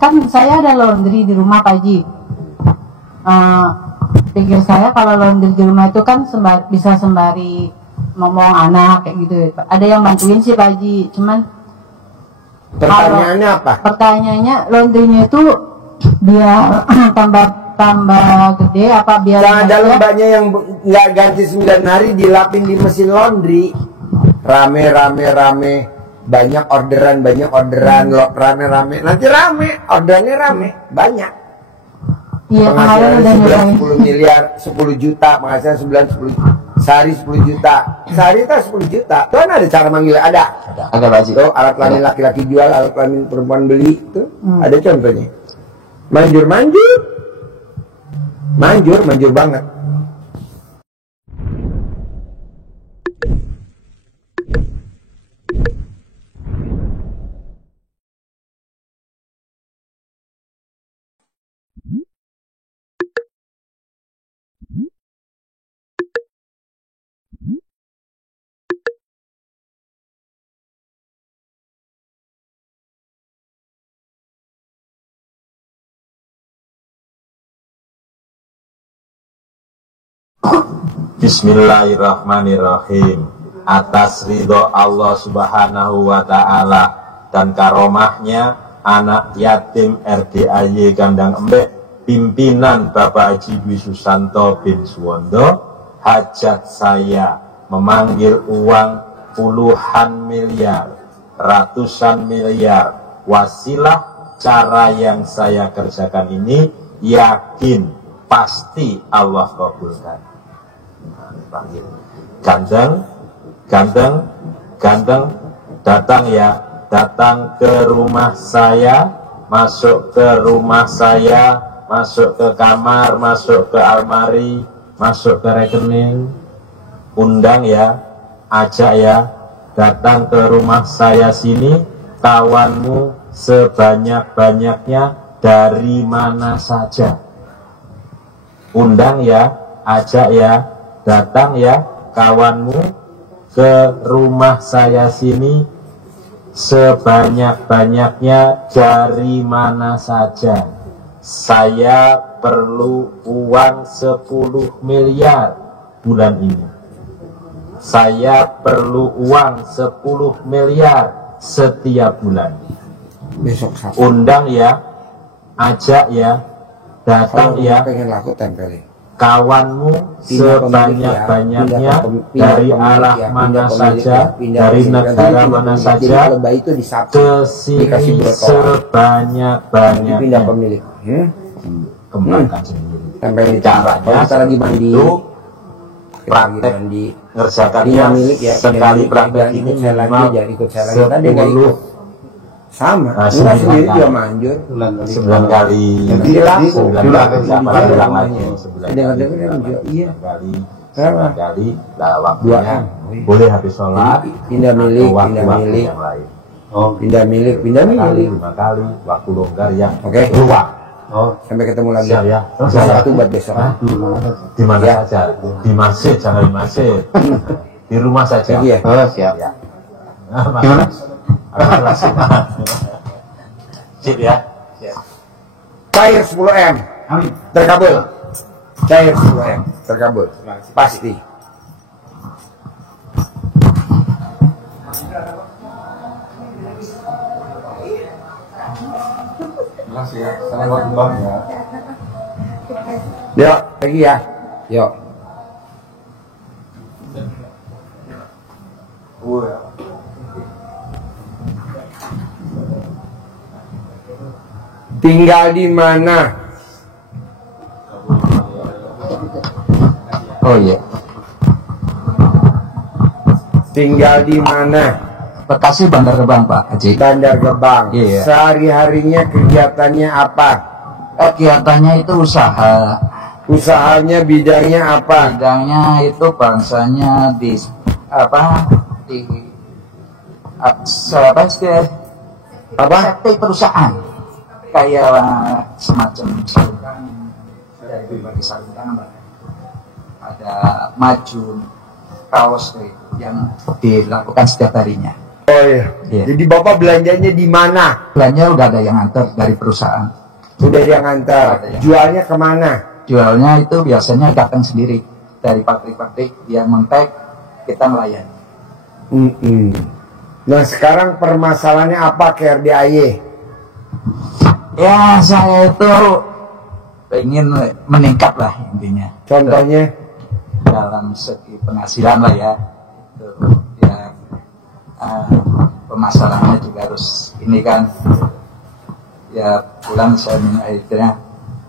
kan saya ada laundry di rumah Pak Haji. Pikir saya kalau laundry di rumah itu kan bisa sembari ngomong anak kayak gitu. Ada yang bantuin sih Pak Haji, cuman pertanyaannya apa? Pertanyaannya laundrynya itu biar tambah gede apa biar ada lembahnya yang nggak ganti 9 hari dilapin di mesin laundry, rame, banyak orderan, rame, nanti orderannya rame, banyak. Iya, penghasilan sebulan 10 miliar, 10 juta, penghasilan sebulan 10, sehari 10 juta, sehari itu 10 juta. Tuh ada cara manggil, ada Pak Haji. Tuh alat kelamin laki-laki jual, alat kelamin perempuan beli, itu ada contohnya. Manjur banget. Bismillahirrahmanirrahim. Atas ridho Allah Subhanahu wa Ta'ala dan karomahnya, anak yatim RDAY Kandang Embek, pimpinan Bapak Haji Dwi Susanto bin Suwondo, hajat saya memanggil uang puluhan miliar, ratusan miliar. Wasilah cara yang saya kerjakan ini yakin pasti Allah kabulkan. Panggil ganteng, datang ke rumah saya, masuk ke rumah saya, masuk ke kamar, masuk ke almari, masuk ke rekening, undang ya, ajak ya, datang ke rumah saya sini, kawanmu sebanyak-banyaknya dari mana saja, undang ya, ajak ya, datang ya kawanmu ke rumah saya sini sebanyak-banyaknya dari mana saja. Saya perlu uang 10 miliar bulan ini. Saya perlu uang 10 miliar setiap bulan. Besok undang ya, ajak ya, datang ya, pengen laku tempelin kawanmu sebanyak-banyaknya dari arah mana saja, dari negara mana saja, ke sini sebanyak-banyaknya. Pindah pemilik. Kembangkan sendiri. Caranya kalau kita lagi mandi, praktek ngerjakannya sekali praktek ini minimal 10 sama, enggak sendiri dia manjur 9 kali, dilaku, 9 kali, lah waktunya boleh habis sholat, pindah milik, pindah milik, 5 kali, waktu longgar yang luang. Sampai ketemu lagi. Siap ya. Satu buat besok. Di mana saja, di masjid, jangan di masjid, di rumah saja. Iya. Siap. Gimana? Sip ya. Cair 10M. Terkabul. Cair 10M. Terkabul. Pasti. Makasih ya. Salam buat Bang ya. Yuk, pergi ya. Yuk. Tinggal di mana? Oh iya. Tinggal di mana? Bekasi Bandar Gebang Pak Haji. Bandar Gebang. Iya. Sehari-harinya kegiatannya apa? Kegiatannya itu usaha. Usahanya bidangnya apa? Bidangnya itu bangsanya di perusahaan kayak semacam saluran dari berbagai saluran, ada maju kaos yang dilakukan setiap harinya. Oh iya. Iya. Jadi Bapak belanjanya di mana? Belanja udah ada yang antar dari perusahaan. Udah dia ngantar. Jualnya kemana? Jualnya itu biasanya datang sendiri dari pabrik-pabrik yang meng-tag, kita melayani. Nah sekarang permasalahannya apa ke RDAY? Ya saya itu ingin meningkat lah intinya. Contohnya? Dalam segi penghasilan lah ya. Itu, ya pemasarannya juga harus ini kan. Ya bulan saya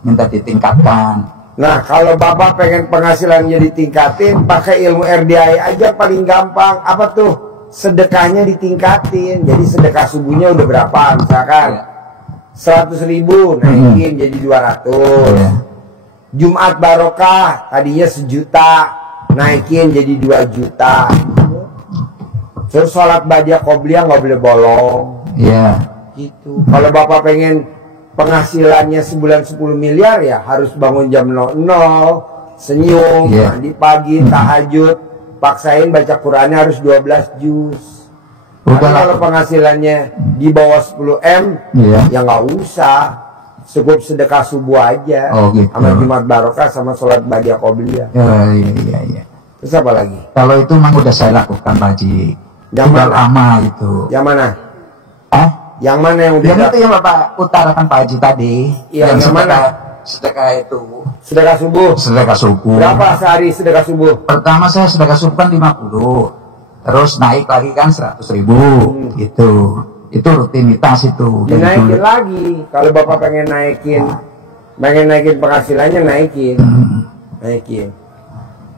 minta ditingkatkan. Nah kalau Bapak pengen penghasilannya ditingkatin, pakai ilmu RDAY aja paling gampang. Apa tuh? Sedekahnya ditingkatin. Jadi sedekah subuhnya udah berapa? Misalkan 100.000 naikin jadi 200. Jumat barokah tadinya 1 juta naikin jadi 2 juta. Terus sholat badiah qobliyah nggak boleh bolong. Iya. Gitu. Kalau Bapak pengen penghasilannya sebulan 10 miliar ya harus bangun jam 00, senyum, mandi pagi, tahajud, paksain baca Qurannya harus 12 juz. Tapi kalau penghasilannya di bawah 10 M, ya nggak usah, cukup sedekah subuh aja, sama Jumat barokah sama sholat badiah qobliyah. Iya. Terus apa lagi? Kalau itu memang udah saya lakukan Pak Haji. Yang udah mana? lama itu. Yang mana? Yang mana yang udah? Yang itu yang Bapak utarakan Pak Haji tadi. Yang mana? Sedekah itu. Sedekah subuh. Sedekah subuh. Berapa sehari sedekah subuh? Pertama saya sedekah subuh kan 50. Terus naik lagi kan 100.000 gitu. Itu rutinitas itu. Dinaikin lagi. Kalau Bapak pengen naikin penghasilannya naikin. Naikin.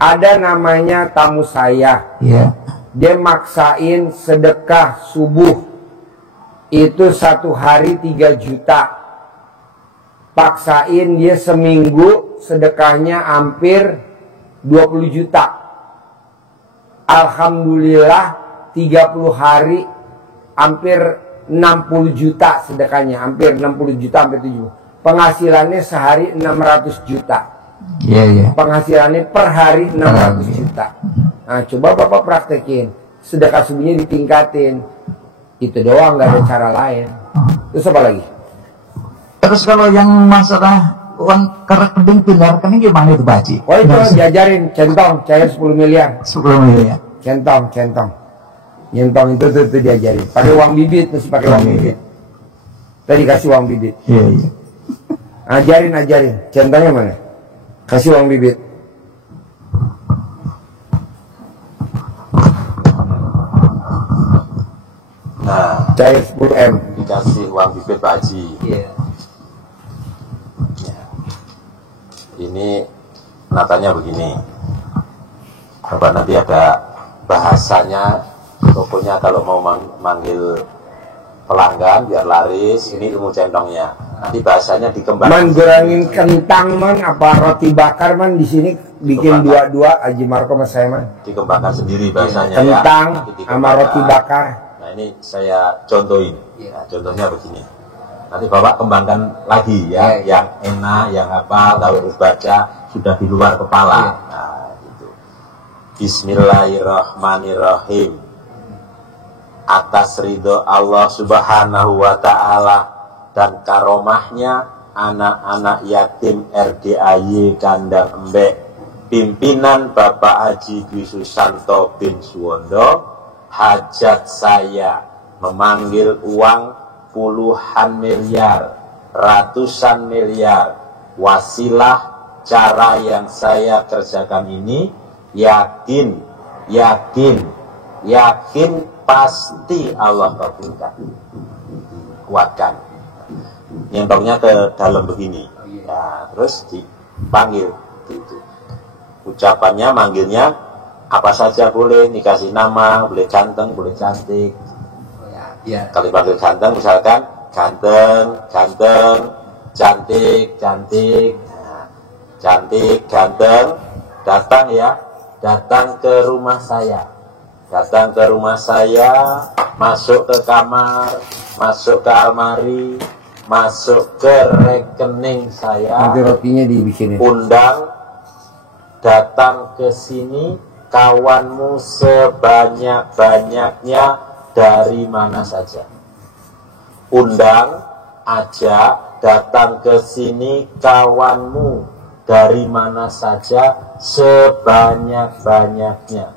Ada namanya tamu saya. Iya. Dia maksain sedekah subuh. Itu 1 hari 3 juta. Paksain dia seminggu sedekahnya hampir 20 juta. Alhamdulillah 30 hari hampir 60 juta sedekahnya, hampir 60 juta hampir 70. Penghasilannya sehari 600 juta. Iya. Penghasilannya per hari 600 juta. Nah, coba Bapak praktekin. Sedekah subuhnya ditingkatin. Itu doang, nggak ada cara lain. Terus apa lagi? Terus kalau yang masalah uang ke rekening pindah rekening gimana itu Pak Haji? Oh itu diajarin centong cair 10 miliar. 10 miliar. Centong. Nyentong itu diajarin. Pakai uang bibit, mesti pakai uang bibit. Tadi kasih uang bibit. Iya. Ajarin. Centongnya mana? Kasih uang bibit. Nah, Cair 10 M. dikasih uang bibit Pak Haji. Iya. Ini natanya begini. Bapak nanti ada bahasanya, pokoknya kalau mau manggil pelanggan biar laris, ini ilmu centongnya. Nanti bahasanya dikembangkan. Gorengin kentang apa roti bakar di sini bikin dua Haji Marko sama saya dikembangkan sendiri bahasanya kentang ya. sama roti bakar. Nah ini saya contohin. Nah, contohnya begini. Nanti Bapak kembangkan lagi ya, yang enak, yang apa, kalau harus baca sudah di luar kepala. Nah, itu. Bismillahirrahmanirrahim. Atas ridho Allah Subhanahu wa Ta'ala dan karomahnya anak-anak yatim RDAY Kandang Embek, pimpinan Bapak Haji Dwi Susanto bin Suwondo, hajat saya memanggil uang puluhan miliar, ratusan miliar. Wasilah cara yang saya kerjakan ini yakin pasti Allah kabulkan. Kuatkan. Nyentongnya ke dalam begini. Ya, terus dipanggil gitu. Ucapannya manggilnya apa saja boleh, dikasih nama, boleh ganteng, boleh cantik. Kalau panggil ganteng misalkan ganteng, cantik. Nah, cantik, ganteng, datang ya, datang ke rumah saya. Datang ke rumah saya, masuk ke kamar, masuk ke almari, masuk ke rekening saya. Nanti rotinya dibikinin. Undang, datang ke sini, kawanmu sebanyak-banyaknya dari mana saja. Undang, ajak, datang ke sini kawanmu dari mana saja sebanyak-banyaknya.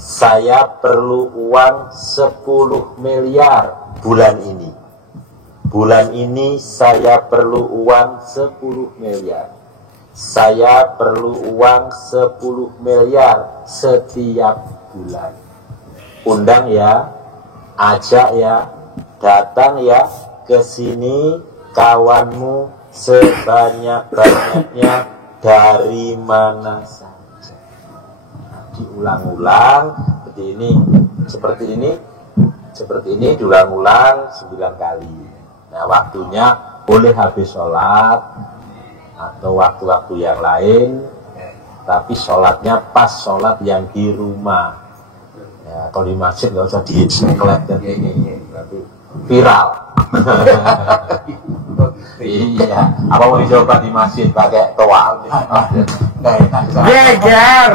Saya perlu uang 10 miliar bulan ini. Bulan ini saya perlu uang 10 miliar. Saya perlu uang 10 miliar setiap bulan. Undang ya, ajak ya, datang ya ke sini kawanmu sebanyak-banyaknya dari mana saja. Diulang-ulang seperti ini diulang-ulang 9 kali. Nah, waktunya boleh habis sholat atau waktu-waktu yang lain, tapi sholatnya pas sholat yang di rumah. Ya, kalau di masjid nggak usah diinsklep dan kayak gini, berarti viral. Iya, apa mau dicoba di masjid pakai toal? Geger,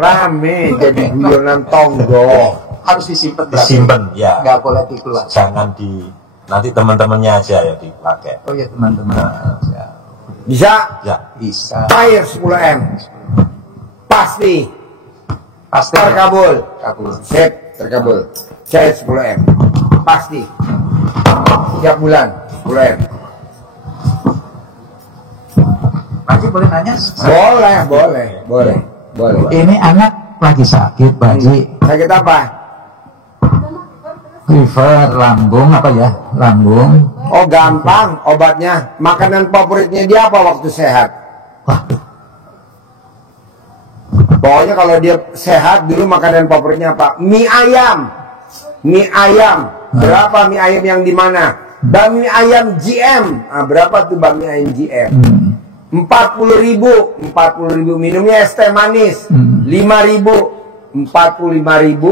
rame jadi guyonan tonggo. Harus disimpan. Disimpan, ya. Nggak boleh dikeluar. Jangan nanti teman-temannya aja ya dipakai. Oh ya teman-teman. Bisa? Ya. Bisa. Cair 10M. Pasti. Terkabul. Sip, terkabul. Cair 10M. Pasti. Setiap bulan 10M. Haji boleh nanya? Boleh. Ini anak lagi sakit, Pak Haji. Sakit apa? Fever, lambung apa ya? Lambung. Oh, gampang obatnya. Makanan favoritnya dia apa waktu sehat? Pokoknya kalau dia sehat dulu makanan favoritnya apa? Mie ayam. Berapa mie ayam yang di mana? Bami ayam GM. Berapa tuh bami ayam GM? 40.000. Minumnya es teh manis. 5.000. 45.000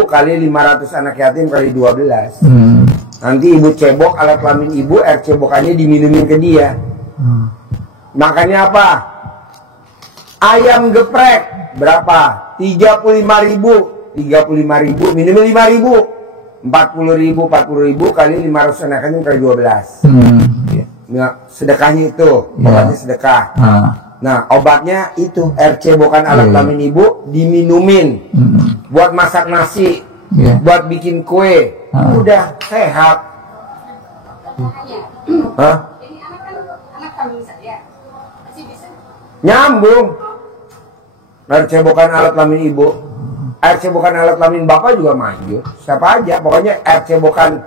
kali 500 anak yatim kali 12. Nanti ibu cebok alat kelamin ibu, air cebokannya diminumin ke dia. Makanya apa? Ayam geprek berapa? 35.000. Minumnya 5.000. 40.000 kali 500 anak yatim kali 12. Nah, sedekahnya itu, obatnya sedekah. Nah, obatnya itu air cebokan alat kelamin ibu diminumin. Buat masak nasi, buat bikin kue, udah sehat. Hah? Ini anak kambing saya. Masih bisa. Nyambung. Air cebokan alat kelamin ibu, air cebokan alat kelamin bapak juga maju. Siapa aja, pokoknya air cebokan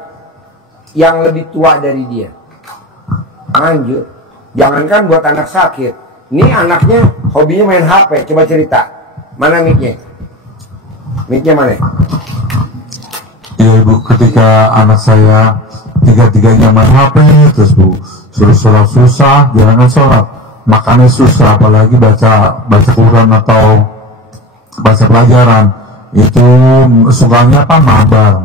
yang lebih tua dari dia. Lanjut. Jangankan buat anak sakit. Ini anaknya hobinya main HP. Coba cerita. Mana mic-nya? Mic-nya mana? Iya ibu, ketika anak saya tiga-tiganya main HP, terus bu suruh sholat susah, jangan sholat, makannya susah, apalagi baca Quran atau baca pelajaran, itu sukanya apa?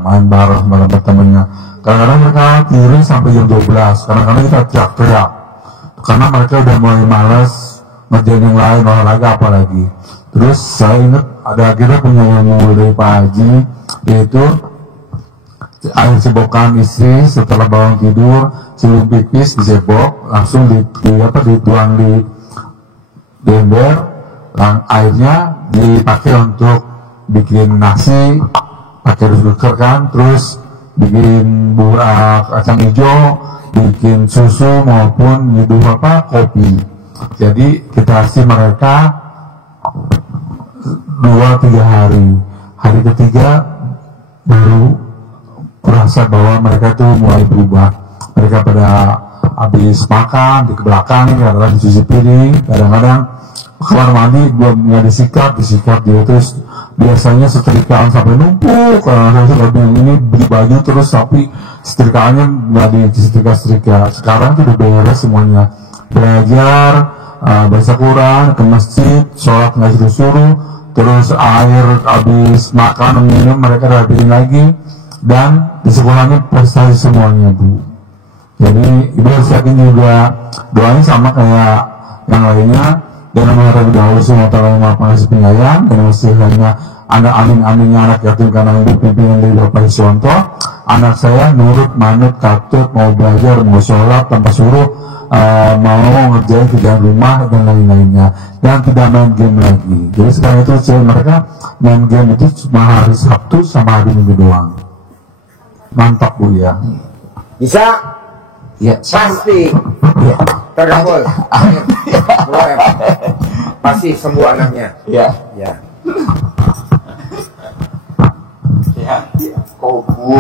Main bareng sama temennya. Kadang-kadang mereka tidurnya sampai jam 12, kadang-kadang kita teriak-teriak, karena mereka udah mulai malas ngerjain yang lain, olahraga apalagi. Terus saya ingat kita punya ilmu dari Pak Haji, yaitu air cebokan istri setelah bangun tidur sebelum pipis dicebok, langsung dituang di ember, airnya dipakai untuk bikin nasi, pakai cooker kan, terus bikin kacang hijau, bikin susu maupun nyeduh kopi. Jadi kita kasih mereka 2-3 hari. Hari ketiga baru merasa bahwa mereka itu mulai berubah. Mereka pada habis makan di belakang, kadang-kadang dicuci piring, kadang-kadang kamar mandi belum nggak disikat dia, terus biasanya setrikaan sampai numpuk, kadang-kadang ini beli baju terus tapi setrikaannya nggak disetrika. Sekarang tuh udah beres semuanya, belajar, baca Quran, ke masjid, sholat nggak disuruh, terus air habis makan minum mereka rapiin lagi, dan di sekolahnya prestasi semuanya bu. Jadi ibu harus yakin juga, doanya sama kayak yang lainnya. Dan nama Rabbi Dahulu semua ta'ala yang maha pengasih penyayang, dan wasihanya anak aminnya anak yatim karena ibu pimpinan dari Bapak Iswanto. anak saya nurut, manut, katut, mau belajar, mau sholat tanpa suruh, mau ngerjain kerjaan rumah dan lain-lainnya, dan tidak main game lagi. Jadi sekarang itu mereka main game itu cuma hari Sabtu sama hari Minggu doang. Mantap Bu ya. Bisa? Ya, Pasti. ya. Terkabul. Pasti sembuh anaknya. Ya. Ya. Ya, Kubur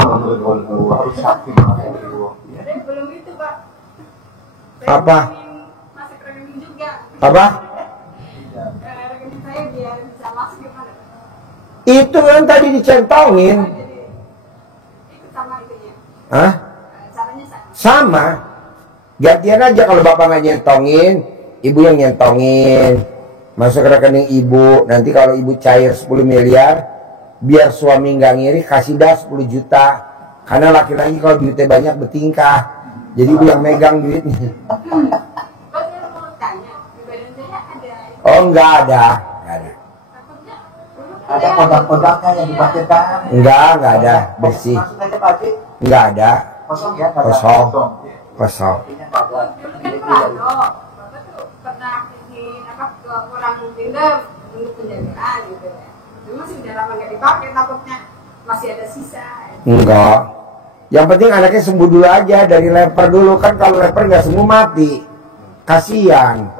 harus sakit. Tapi belum itu Pak. Saya Apa? masuk rekening juga. Apa? Rekening saya biar bisa masuk gimana? Itu kan tadi dicentongin. Jadi ikut sama itunya. Hah? Caranya sama. Sama. Gantian aja kalau bapak nggak nyentongin, ibu yang nyentongin. Masuk ke rekening ibu. Nanti kalau ibu cair 10 miliar, biar suami nggak ngiri, kasih dah 10 juta. Karena laki-laki kalau duitnya banyak bertingkah. Jadi ibu yang megang duitnya. Pak saya mau tanya, di badan saya ada Oh nggak ada. Nggak ada. takutnya Ada kodak-kodaknya yang dipakai. Nggak ada. Bersih. Masuk aja Pak Haji. Nggak ada. Kosong ya? Nggak ada. Kosong. Kosong. Artinya nggak ada. dulu kan Prado, Bapak tuh pernah bikin apa kurang pindah untuk penjagaan gitu ya. Cuma sih udah lama nggak dipakai, takutnya masih ada sisa. Enggak. Yang penting anaknya sembuh dulu aja dari leper dulu. Kan kalau leper nggak sembuh mati. Kasihan.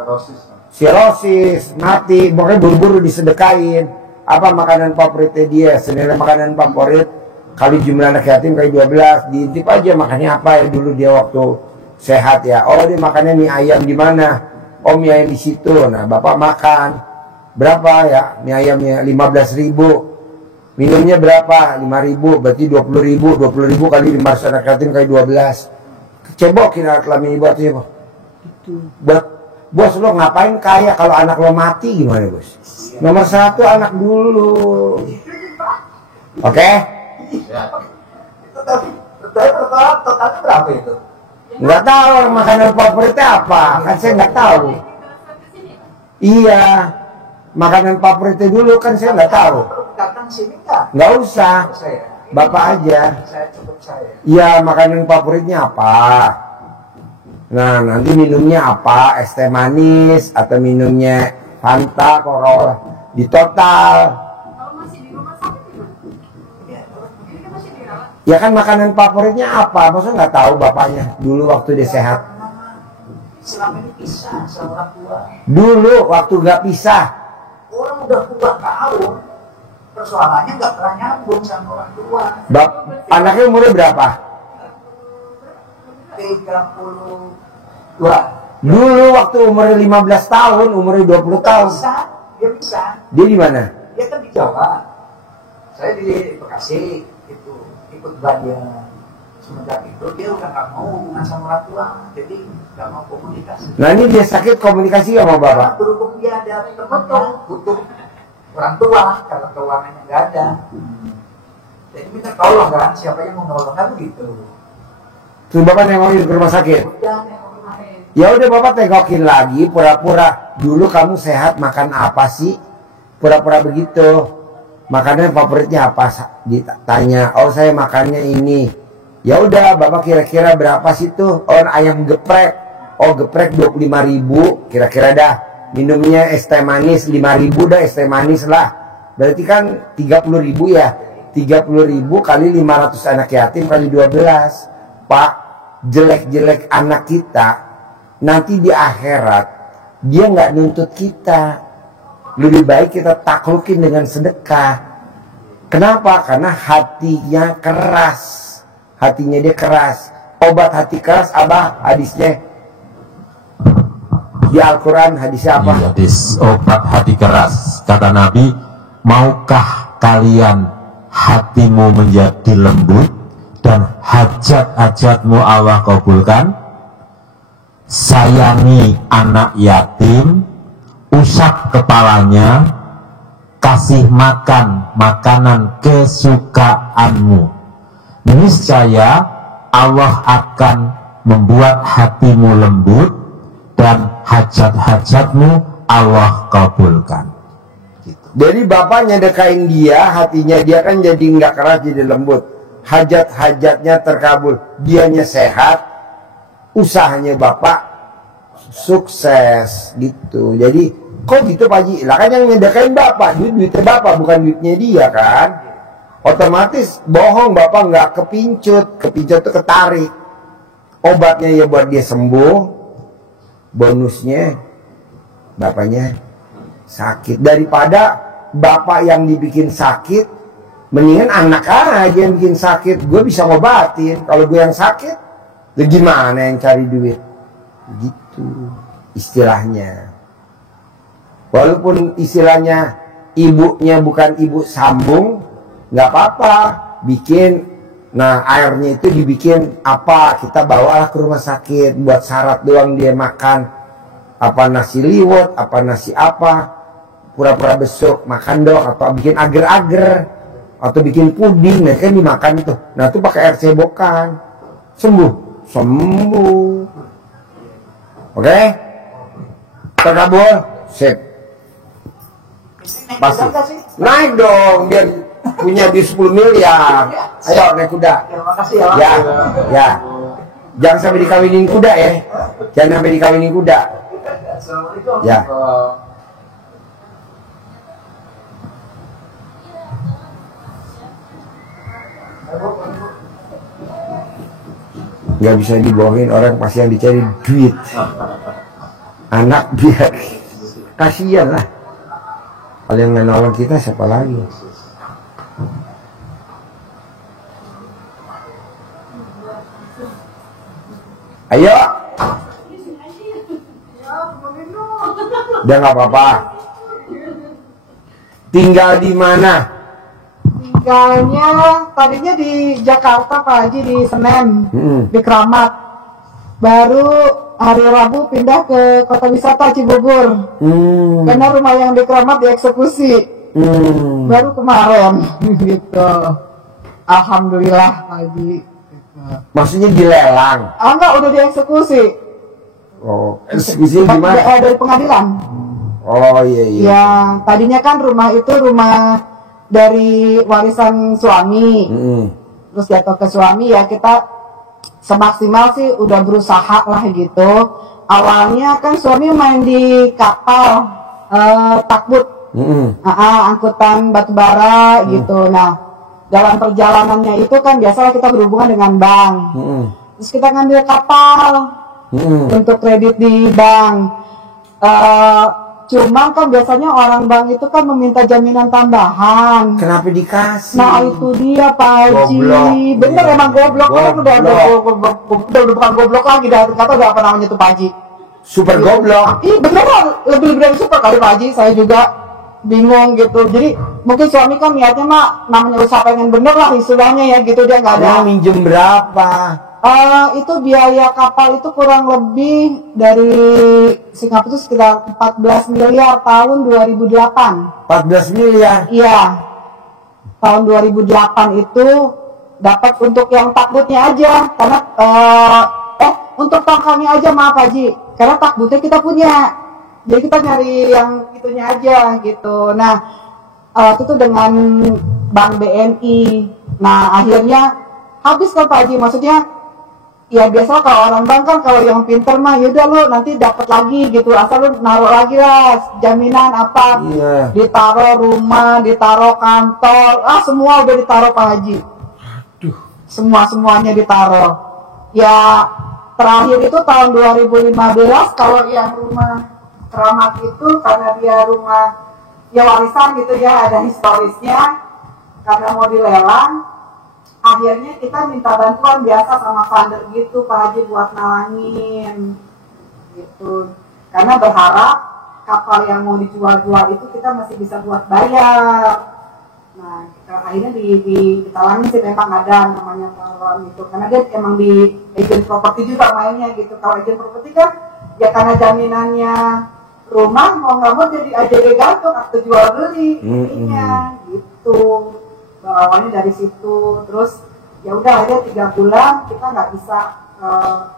Sirosis mati. Pokoknya buru-buru disedekain. Apa makanan favoritnya dia? Senilai makanan favorit kali jumlah anak yatim kali 12. Diintip aja makannya apa ya dulu dia waktu sehat ya. Oh dia makannya mie ayam di mana? Oh mie ayam di situ. Nah bapak makan berapa ya? Mie ayamnya 15.000. Minumnya berapa? 5.000, berarti 20.000. 20.000 kali 500 anak yatim kali 12. Cebokin anak kelamin ibu artinya apa? Itu. Bos lo ngapain kaya kalau anak lo mati gimana bos? Nomor 1 anak dulu. Oke? Itu tapi totalnya berapa itu? Nggak tahu makanan favoritnya apa? Kan saya nggak tahu. Iya. Makanan favoritnya dulu kan saya nggak tahu. Datang sini nggak? Nggak usah. Saya. Bapak aja. Saya cukup saya. Iya, makanan favoritnya apa? Nah, nanti minumnya apa? Es teh manis atau minumnya Fanta, Coca-Cola. Di total. Kalau masih di rumah sakit gimana? Ini kan masih dirawat. Ya kan makanan favoritnya apa? Masa nggak tahu bapaknya dulu waktu dia sehat? Selama ini pisah sama orang tua. Dulu waktu nggak pisah. Orang udah tua tahun, persoalannya nggak pernah nyambung sama orang tua. Anaknya umurnya berapa? 32. Dulu waktu umurnya 15 tahun, umurnya 20 tahun. Dia bisa. Dia di mana? Dia kan di Jawa. Saya di Bekasi, itu ikut belajar. Semenjak itu dia udah nggak mau hubungan sama orang tua, jadi nggak mau komunikasi. Nah ini dia sakit komunikasi sama bapak. Karena berhubung dia ada temennya, butuh orang tua, karena keuangannya nggak ada. Jadi minta tolong kan, siapa yang mau nolong kan gitu. Terus bapak nengokin ke rumah sakit. Udah nengok kemarin. Ya udah bapak tengokin lagi, pura-pura. Dulu kamu sehat makan apa sih? Pura-pura begitu. Makannya favoritnya apa? Ditanya. Oh saya makannya ini. Ya udah bapak kira-kira berapa sih tuh? Oh ayam geprek. Oh geprek 25.000. Kira-kira dah. Minumnya es teh manis 5.000 dah es teh manis lah. Berarti kan 30.000 ya. 30.000 kali 500 anak yatim kali 12. Pak, jelek-jelek anak kita nanti di akhirat dia nggak nuntut kita. Lebih baik kita taklukin dengan sedekah. Kenapa? Karena hatinya keras. Hatinya dia keras. Obat hati keras apa hadisnya? Di Al-Quran hadisnya apa? Iya, hadis obat hati keras. Kata Nabi, maukah kalian hatimu menjadi lembut dan hajat-hajatmu Allah kabulkan? Sayangi anak yatim, usap kepalanya, kasih makan makanan kesukaanmu. Niscaya Allah akan membuat hatimu lembut dan hajat-hajatmu Allah kabulkan. Jadi bapak nyedekain dia, hatinya dia kan jadi nggak keras, jadi lembut. hajat-hajatnya terkabul, dianya sehat, usahanya bapak sukses gitu. Jadi kok gitu Pak Haji? Lah kan yang nyedekain bapak, duitnya bapak bukan duitnya dia kan. Otomatis bohong, bapak nggak kepincut tuh ketarik. Obatnya ya buat dia sembuh, bonusnya bapaknya sakit. Daripada bapak yang dibikin sakit, mendingan anak aja yang bikin sakit. Gue bisa ngobatin. Kalau gue yang sakit, lu gimana yang cari duit? Gitu istilahnya. Walaupun istilahnya ibunya bukan ibu sambung, nggak apa-apa. Bikin, nah airnya itu dibikin apa? Kita bawalah ke rumah sakit buat syarat doang dia makan. Apa nasi liwet, apa nasi apa? Pura-pura besok makan dong. Atau bikin agar-agar, atau bikin puding. Nah kan dimakan itu. Nah itu pakai air cebokan. Sembuh. Oke? Terkabul? Sip. Pasti. Naik dong biar punya di 10 miliar. Ayo naik kuda. Terima kasih ya. Ya, ya. Jangan sampai dikawinin kuda ya. Jangan sampai dikawinin kuda. Assalamualaikum. Ya. Nggak bisa dibohongin orang, pasti yang dicari duit. Anak biar kasihan lah. Kalau yang nolong kita siapa lagi? Ayo. Udah nggak apa-apa. Tinggal di mana? Tinggalnya tadinya di Jakarta Pak Haji, di Senen, di Keramat. Baru hari Rabu pindah ke kota wisata Cibubur. Karena rumah yang di Keramat dieksekusi. Baru kemarin gitu. Alhamdulillah Pak Haji. Maksudnya dilelang? Enggak, udah dieksekusi. Oh, eksekusi gimana? Dari pengadilan. Oh iya iya. Ya, tadinya kan rumah itu rumah dari warisan suami. Terus jatuh ke suami, ya kita semaksimal sih udah berusaha lah gitu. Awalnya kan suami main di kapal takbut, angkutan batubara gitu. Nah, dalam perjalanannya itu kan biasalah kita berhubungan dengan bank. Terus kita ngambil kapal untuk kredit di bank. Cuman kan biasanya orang bank itu kan meminta jaminan tambahan. Kenapa dikasih? Nah itu dia Pak Haji. Bener emang goblok. Kan udah bukan goblok lagi. Kata udah apa namanya tuh Pak Haji. Super goblok. Ih beneran, lebih dari super kali Pak Haji. Saya juga bingung gitu. Jadi mungkin suami kan niatnya mah namanya usaha pengen bener lah istilahnya ya gitu. Dia nggak ada. Minjem berapa? Itu biaya kapal itu kurang lebih dari Singapura itu sekitar 14 miliar tahun 2008. 14 miliar? Iya. Tahun 2008 itu dapat untuk yang takbutnya aja. Karena untuk tongkangnya aja maaf Haji. Karena takbutnya kita punya. Jadi kita nyari yang itunya aja gitu. Nah, itu tuh dengan Bank BNI. Nah, akhirnya habis kan Pak Haji. Maksudnya ya biasa kalau orang bank kan kalau yang pinter mah yaudah lu nanti dapat lagi gitu, asal lu naruh lagi lah jaminan apa, ditaruh rumah, ditaruh kantor, semua udah ditaruh Pak Haji. Semuanya ditaruh. Ya terakhir itu tahun 2015 kalau yang rumah Keramat itu karena dia rumah ya warisan gitu ya, ada historisnya, karena mau dilelang. Akhirnya kita minta bantuan biasa sama funder gitu Pak Haji buat nalangin gitu. Karena berharap kapal yang mau dijual-jual itu kita masih bisa buat bayar. Nah, akhirnya ditalangin sih memang ada namanya taruhan itu. Karena dia emang di agent properti juga mainnya gitu. Kalau agent properti kan ya karena jaminannya rumah mau nggak mau jadi AJG gantung atau jual beli intinya gitu. Awalnya dari situ, terus ya udah aja 3 bulan kita nggak bisa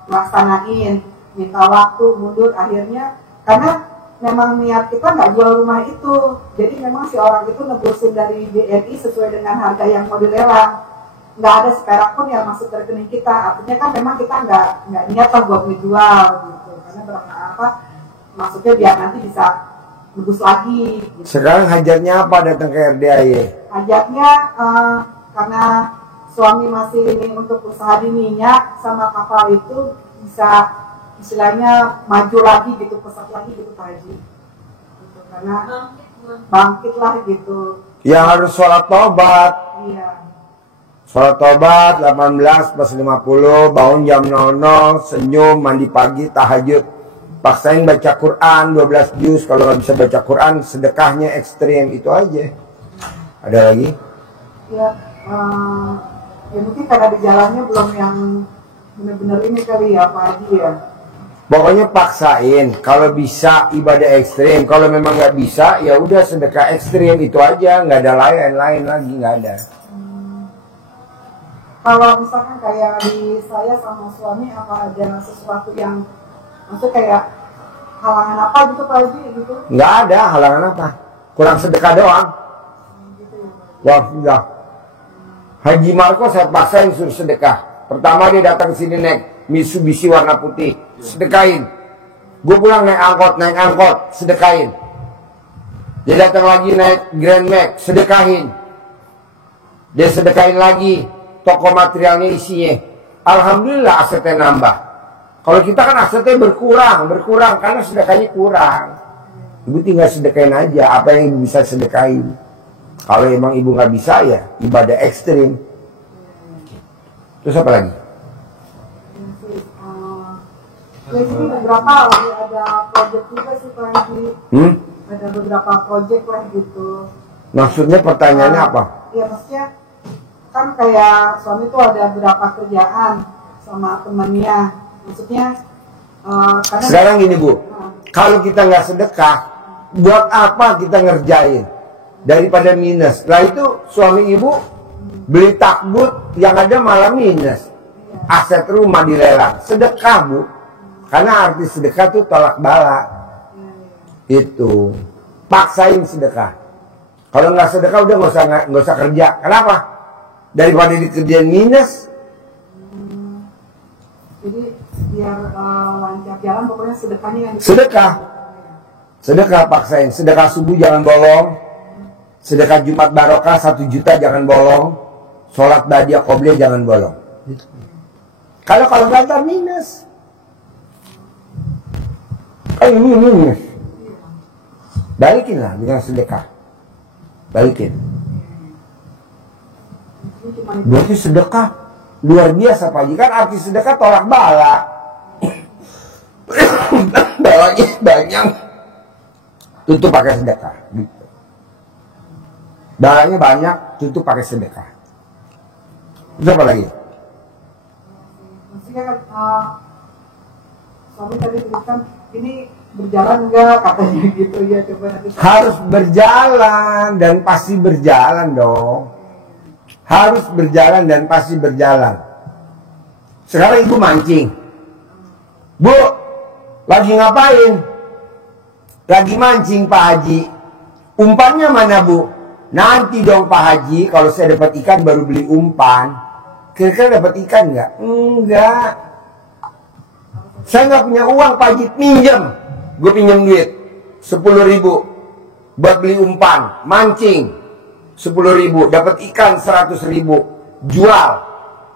melaksanain, minta waktu mundur akhirnya karena memang niat kita nggak jual rumah itu, jadi memang si orang itu nebusin dari BNI sesuai dengan harga yang mau dilelang. nggak ada seperak pun yang masuk ke rekening kita. Artinya kan memang kita nggak niat lah buat ngejual gitu, karena berapa maksudnya biar nanti bisa bagus lagi gitu. Sekarang hajatnya apa datang ke RDAY? Hajatnya karena suami masih ini untuk usaha di minyak sama kapal itu bisa istilahnya maju lagi gitu, pesat lagi gitu Pak Haji gitu, karena bangkit lah gitu. Ya harus sholat tobat. Iya. Sholat tobat 18 plus 50, bangun jam 00, senyum, mandi pagi, tahajud. Paksain baca Quran 12 juz. Kalau nggak bisa baca Quran, sedekahnya ekstrim. Itu aja. Ada lagi? Ya, ya mungkin karena di jalannya belum yang benar-benar ini kali ya Pak Haji ya. Pokoknya paksain. Kalau bisa ibadah ekstrim. Kalau memang nggak bisa, ya udah sedekah ekstrim. Itu aja. Nggak ada lain-lain lagi. Nggak ada. Kalau misalkan kayak di saya sama suami, apa ada sesuatu yang maksudnya kayak halangan apa gitu Pak Haji gitu? Nggak ada halangan apa. Kurang sedekah doang. Gitu ya, Pak Haji. Wah, sudah. Haji Marco saya paksain suruh sedekah. Pertama dia datang ke sini naik Mitsubishi warna putih, sedekahin. Gue pulang naik angkot, sedekahin. Dia datang lagi naik Grand Max, sedekahin. Dia sedekahin lagi, toko materialnya isinya. Alhamdulillah asetnya nambah. Kalau kita kan asetnya berkurang karena sedekahnya kurang. Ibu tinggal sedekahin aja apa yang ibu bisa sedekahin. Kalau emang ibu nggak bisa ya ibadah ekstrim. Terus apa lagi? Ya sini beberapa lagi ada project juga sih Pak Haji. Ada beberapa project lah gitu. Maksudnya pertanyaannya apa? Iya maksudnya kan kayak suami tuh ada beberapa kerjaan sama temennya. Maksudnya karena Sekarang gini Bu, kalau kita nggak sedekah, buat apa kita ngerjain? Daripada minus. Setelah itu suami ibu beli takbut yang ada malah minus. Aset rumah dilelang. Sedekah Bu. Karena arti sedekah tuh tolak bala. Itu. Paksain sedekah. Kalau nggak sedekah udah nggak usah kerja. Kenapa? Daripada dikerjain minus. jadi biar lancar jalan pokoknya sedekahnya yang Sedekah. Sedekah paksain. Sedekah subuh jangan bolong. Sedekah Jumat Barokah 1 juta jangan bolong. Sholat badiah qobliyah jangan bolong. Kalau nggak minus. Minus. Balikin lah dengan sedekah. Balikin. Berarti sedekah luar biasa Pak Haji. Kan arti sedekah tolak bala. Balanya banyak. Tutup pakai sedekah. Gitu. Balanya banyak, tutup pakai sedekah. Terus apa lagi? maksudnya kan suami tadi bilang ini berjalan enggak katanya gitu ya, coba nanti Harus berjalan dan pasti berjalan dong. Harus berjalan dan pasti berjalan. Sekarang ibu mancing. Bu, lagi ngapain? Lagi mancing Pak Haji. Umpannya mana Bu? Nanti dong Pak Haji, kalau saya dapat ikan baru beli umpan. Kira-kira dapat ikan nggak? Enggak. Saya nggak punya uang Pak Haji, pinjam. Gue pinjam duit 10.000 buat beli umpan, mancing 10.000, dapat ikan 100.000, jual,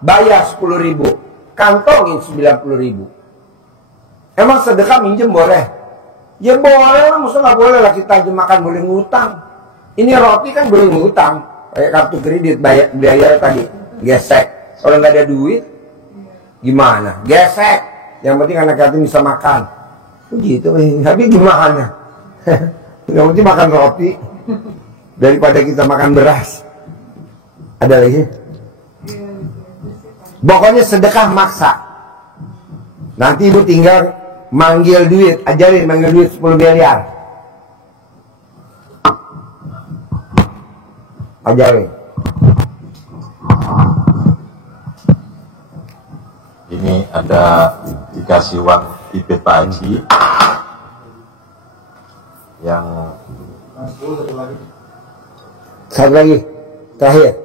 bayar 10.000, kantongin 90.000. Emang sedekah minjem boleh? Ya boleh lah, maksudnya nggak boleh lah kita aja makan boleh ngutang. Ini roti kan boleh ngutang, kayak kartu kredit bayar tadi, gesek. Kalau nggak ada duit, gimana? Gesek. Yang penting anak yatim bisa makan. Begitu, tapi gimana? Yang penting makan roti daripada kita makan beras. Ada lagi? Pokoknya sedekah maksa. Nanti ibu tinggal manggil duit, ajarin manggil duit 10 miliar. Ajarin. Ini ada dikasih uang titip Pak Haji yang Satu lagi, terakhir.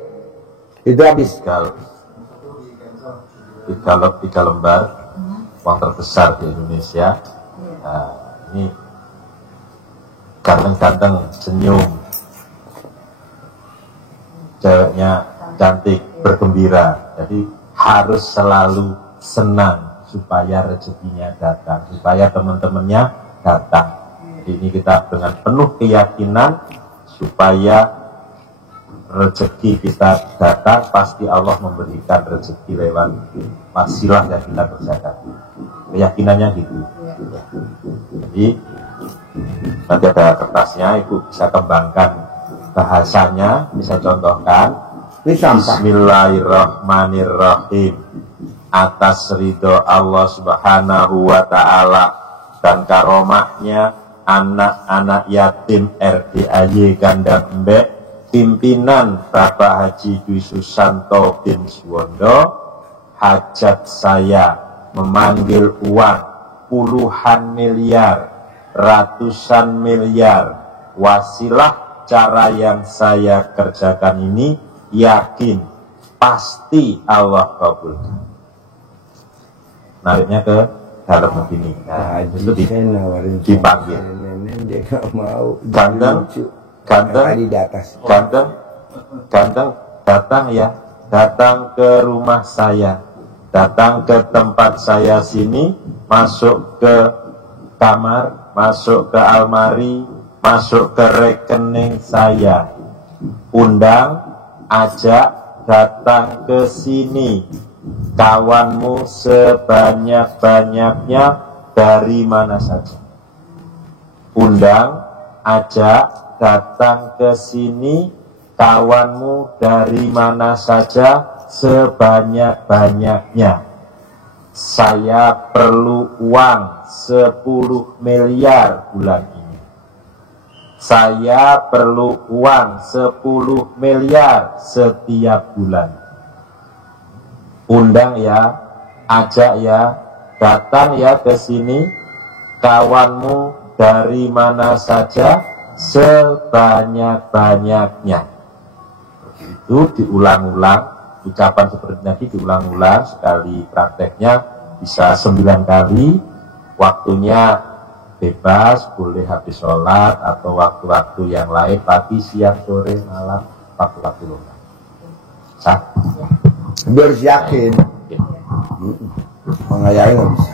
Itu habis. Tiga lembar uang terbesar di Indonesia. Nah, ini ganteng-ganteng, senyum, ceweknya cantik, bergembira. Jadi harus selalu senang supaya rezekinya datang, supaya teman-temannya datang. Jadi ini kita dengan penuh keyakinan supaya rezeki kita datang, pasti Allah memberikan rezeki lewat wasilah yang kita kerjakan. Keyakinannya gitu. Jadi nanti ada kertasnya, Ibu bisa kembangkan bahasanya, bisa contohkan. Ini sampah. Bismillahirrahmanirrahim. Atas ridho Allah Subhanahu wa Ta'ala dan karomahnya, anak-anak yatim RDAY Ganda Embek, pimpinan Bapak Haji Dwi Susanto bin Suwondo, hajat saya memanggil uang puluhan miliar, ratusan miliar. Wasilah cara yang saya kerjakan ini, yakin pasti Allah kabulkan. Nariknya ke dalam begini. Nah, itu dipanggil. Dia nggak mau. Ganteng di atas. Ganteng datang ya, datang ke rumah saya, datang ke tempat saya sini, masuk ke kamar, masuk ke almari, masuk ke rekening saya, undang, ajak, datang ke sini, kawanmu sebanyak-banyaknya dari mana saja. Undang, ajak, datang ke sini, kawanmu dari mana saja sebanyak-banyaknya. Saya perlu uang 10 miliar bulan ini. Saya perlu uang 10 miliar setiap bulan. Undang ya, ajak ya, datang ya ke sini, kawanmu dari mana saja sebanyak-banyaknya. Itu diulang-ulang, ucapan seperti tadi diulang-ulang sekali, prakteknya bisa 9 kali. Waktunya bebas, boleh habis sholat atau waktu-waktu yang lain, pagi, siang, sore, malam, waktu-waktu luang. Sah? Harus yakin. Mengayain nggak bisa.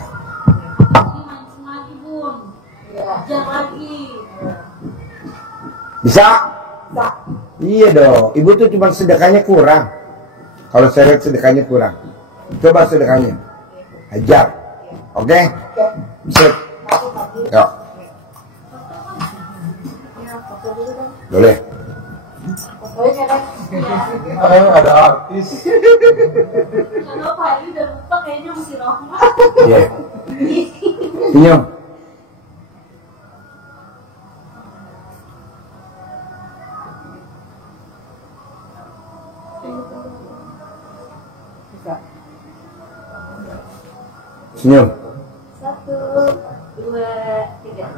Bisa? Iya dong. Ibu tuh cuma sedekahnya kurang. Kalau saya lihat sedekahnya kurang. Coba sedekahnya. Ajar. Oke? Sip. Yuk. Boleh. Ada artis. Kalau Pak ini udah lupa kayaknya mesti Rohma. Iya. Senyum. Senyum. 1, 2, 3.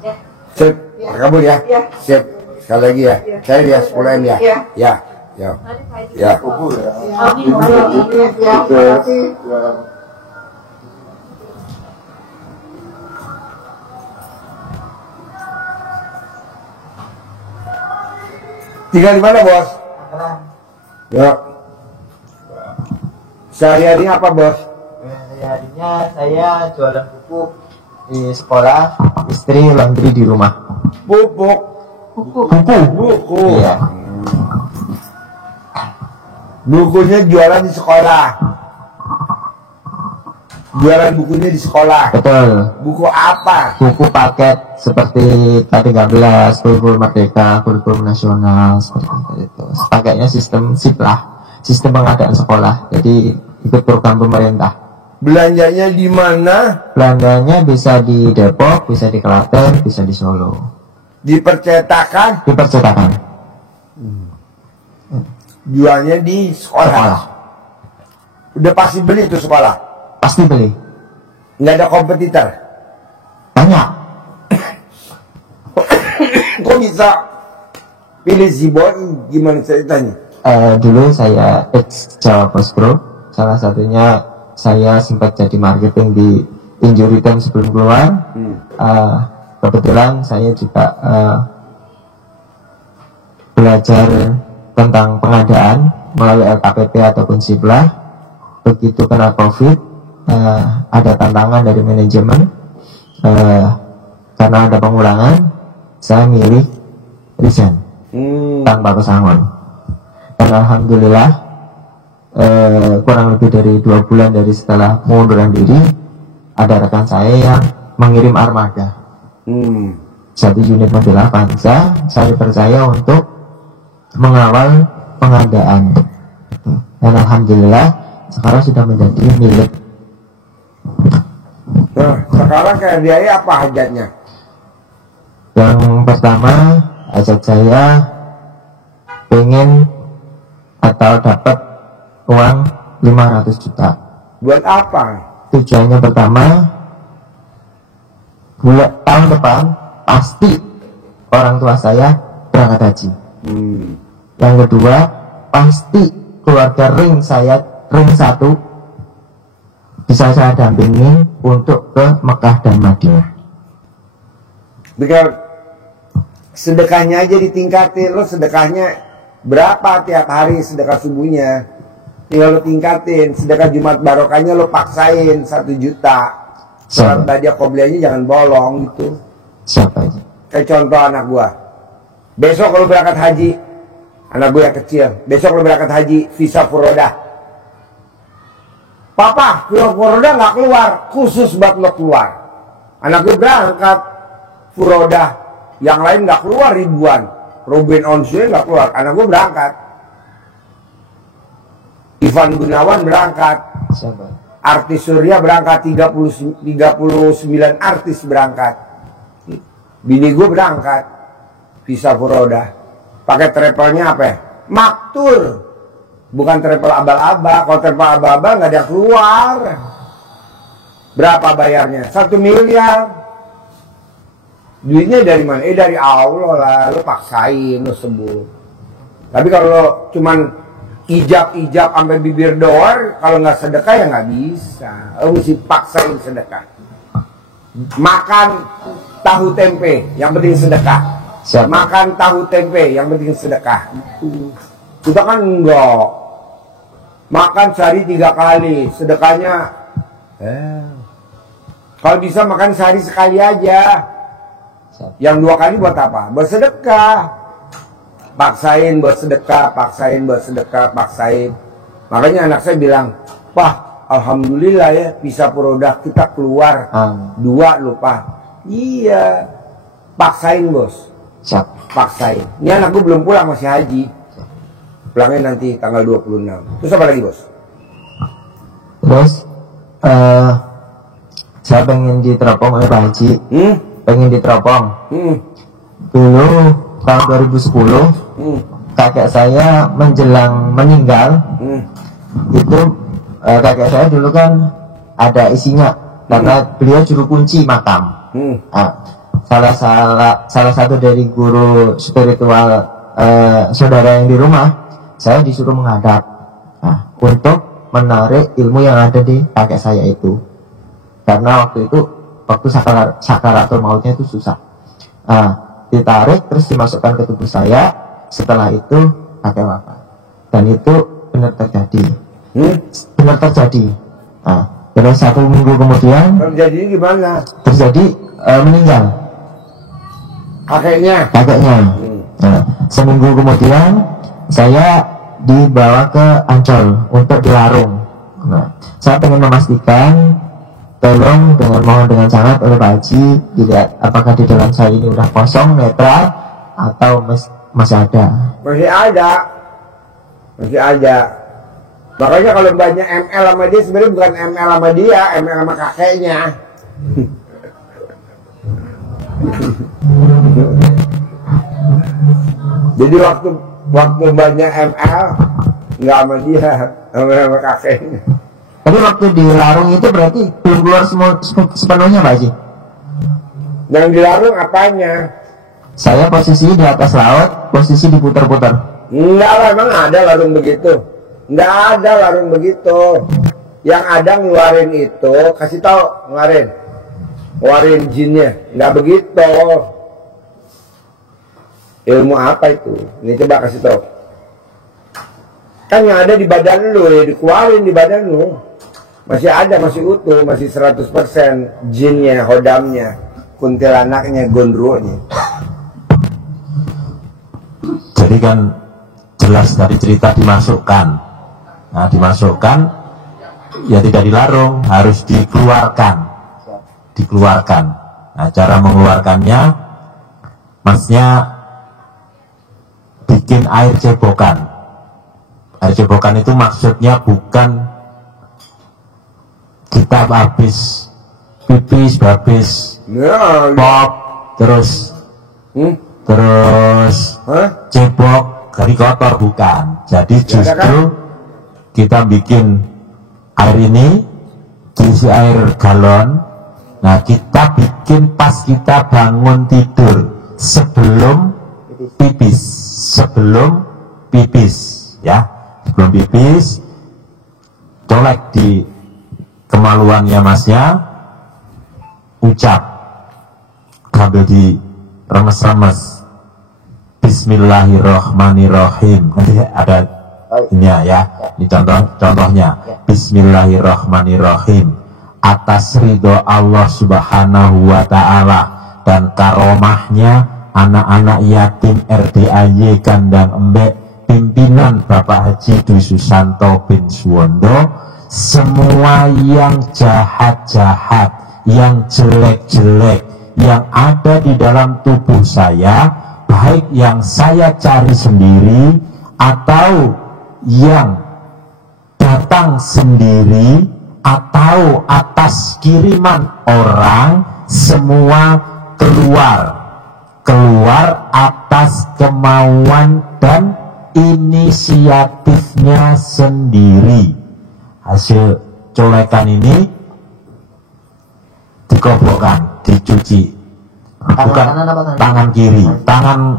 Ya. Sip. Kabul ya. Sip. Sekali lagi ya. Saya dia 10M ya. Ya. Ya. Mari Pak Haji. Ya. Amin. Ya, terima kasih. Tinggal di mana, Bos? Ya. Sehari-hari apa, Bos? Sehari-harinya saya jualan pupuk di sekolah, istri laundry di rumah. Pupuk. Buku. Iya. Bukunya jualan di sekolah. Jualan bukunya di sekolah. Betul. Buku apa? Buku paket seperti K13, kurikulum Merdeka, kurikulum nasional, seperti itu. Pakainya sistem SIP lah, sistem pengadaan sekolah. Jadi ikut program pemerintah. Belanjanya di mana? Belanjanya bisa di Depok, bisa di Klaten, bisa di Solo. Di percetakan. Di percetakan. Jualnya di sekolah. Udah pasti beli itu sekolah. Pasti beli. Nggak ada kompetitor. Banyak. Kok bisa pilih si Boy? Gimana ceritanya? dulu saya ex Jawa Post Group, salah satunya saya sempat jadi marketing di Injury Time sebelum keluar. Kebetulan saya juga belajar tentang pengadaan melalui LKPP ataupun Siplah. Begitu kena COVID, ada tantangan dari manajemen, karena ada pengurangan, saya milih resign tanpa pesangon. Dan alhamdulillah kurang lebih dari 2 bulan dari setelah pengunduran diri, ada rekan saya yang mengirim armada 1 unit mobil Avanza. Saya percaya untuk mengawal pengadaan, dan alhamdulillah sekarang sudah menjadi milik. Nah, sekarang KRDI apa hajatnya? Yang pertama, hajat saya pengen atau dapat uang 500 juta. Buat apa? Tujuannya pertama, tahun depan pasti orang tua saya berangkat haji. Yang kedua, pasti keluarga ring 1 bisa saya dampingin untuk ke Mekah dan Madinah. Biar sedekahnya aja ditingkatin. Lo sedekahnya berapa tiap hari sedekah subuhnya? Tinggal lo tingkatin. Sedekah Jumat barokahnya lo paksain 1 juta. Salat badiah qobliyahnya jangan bolong gitu. Siapa aja? Kayak contoh anak gua. Besok kalau berangkat haji, anak gue yang kecil, besok kalau berangkat haji visa furodah. Papa, visa furodah nggak keluar, khusus buat lo keluar. Anak gue berangkat furodah, yang lain nggak keluar ribuan. Robin Onsue nggak keluar, anak gue berangkat. Ivan Gunawan berangkat. Siapa? Artis Surya berangkat, 39 artis berangkat. Bini gue berangkat visa furodah. Pakai travelnya apa ya? Maktur. Bukan travel abal-abal. Kalau travel abal-abal nggak ada keluar. Berapa bayarnya? 1 miliar. Duitnya dari mana? Dari Allah lah. Lo paksain, lo sebut. Tapi kalau lo cuman ijab-ijab sampai bibir doar, kalau nggak sedekah ya nggak bisa. Lo mesti paksain sedekah. Makan tahu tempe, yang penting sedekah. Siapa? Makan tahu tempe, yang penting sedekah. Kita kan enggak. Makan sehari 3 kali, sedekahnya kalau bisa makan sehari sekali aja. Yang 2 kali buat apa? Buat sedekah. Paksain buat sedekah, paksain buat sedekah, paksain. Makanya anak saya bilang, "Pak, alhamdulillah ya, visa furodah kita keluar 2 lupa." Iya, paksain bos. Siap. Paksain. Ini anak gue belum pulang, masih haji. Pulangnya nanti tanggal 26. Terus apa lagi bos? Terus saya pengen diteropong oleh Pak Haji. Pengen diteropong. Dulu tahun 2010 kakek saya menjelang meninggal. Itu kakek saya dulu kan ada isinya karena beliau juru kunci makam. Salah satu dari guru spiritual saudara yang di rumah, saya disuruh menghadap untuk menarik ilmu yang ada di kakek saya itu, karena waktu sakaratul mautnya itu susah. Ditarik terus dimasukkan ke tubuh saya. Setelah itu kakek wafat, dan itu benar terjadi. Terus 1 minggu kemudian terjadi gimana? Terjadi meninggal kakeknya. Seminggu kemudian saya dibawa ke Ancol untuk dilarung. Saya ingin memastikan, tolong mohon dengan sangat oleh Pak Haji dilihat apakah di dalam saya ini udah kosong, netral, atau masih ada. Masih ada. Makanya kalau banyak ML sama dia, sebenarnya bukan ML sama dia, ML sama kakeknya. Jadi waktu banyak ML nggak sama dia, sama kakeknya. Tapi waktu dilarung itu berarti belum keluar sepenuhnya Pak Haji? Yang dilarung apanya? Saya posisi di atas laut, posisi diputar-putar. Enggak lah, emang ada larung begitu? Enggak ada larung begitu. Yang ada ngeluarin itu, kasih tahu ngeluarin jinnya. Enggak begitu. Ilmu apa itu? Ini coba kasih tahu. Kan yang ada di badan lu, ya dikeluarin di badan lu. Masih ada, masih utuh, masih 100% jinnya, hodamnya, kuntilanaknya, gondronya. Jadi kan jelas dari cerita dimasukkan. Nah, dimasukkan ya tidak dilarung, harus dikeluarkan. Dikeluarkan. Nah, cara mengeluarkannya maksudnya bikin air cebokan. Air cebokan itu maksudnya bukan kita habis pipis, habis pop, terus cebok, dari kotor, bukan. Jadi justru kita bikin air ini, diisi air galon. Nah, kita bikin pas kita bangun tidur sebelum pipis, ya. Sebelum pipis, colek di kemaluannya masnya, ucap, sambil di remes-remes, Bismillahirrahmanirrahim. Nanti ada ini ya, ini contohnya, Bismillahirrahmanirrahim. Atas ridho Allah Subhanahu wa Ta'ala dan karomahnya anak-anak yatim RDAY Kandang Embek, pimpinan Bapak Haji Dwi Susanto bin Suwondo, semua yang jahat-jahat, yang jelek-jelek, yang ada di dalam tubuh saya, baik yang saya cari sendiri atau yang datang sendiri atau atas kiriman orang, semua keluar atas kemauan dan inisiatifnya sendiri. Hasil colekan ini dikobokkan, dicuci, bukan tangan kiri, tangan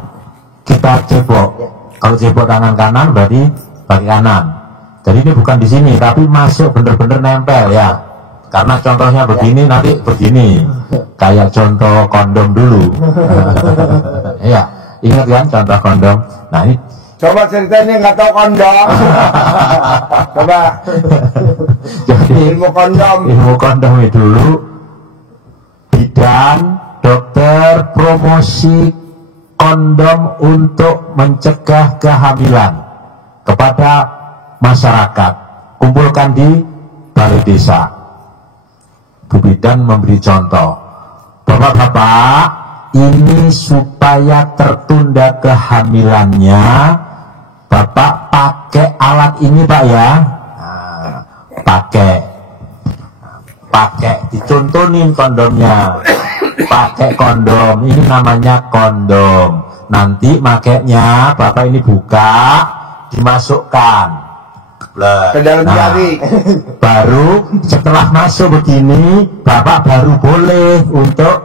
kita cebok. Kalau cebok tangan kanan berarti pakai kanan. Jadi ini bukan di sini, tapi masuk bener-bener nempel ya. Karena contohnya begini, nanti begini, kayak contoh kondom dulu. Iya, ingat kan contoh kondom. Nah ini coba ceritanya nggak tahu kondom. Coba. Jadi ilmu kondom itu dulu, bidan, dokter, promosi kondom untuk mencegah kehamilan kepada masyarakat. Kumpulkan di balai desa. Bu bidan memberi contoh, bapak-bapak, ini supaya tertunda kehamilannya, bapak pakai alat ini pak ya. Nah, pakai dicontohin kondomnya, pakai kondom, ini namanya kondom. Nanti makainya bapak ini buka, dimasukkan ke dalam jari. Baru setelah masuk begini, bapak baru boleh untuk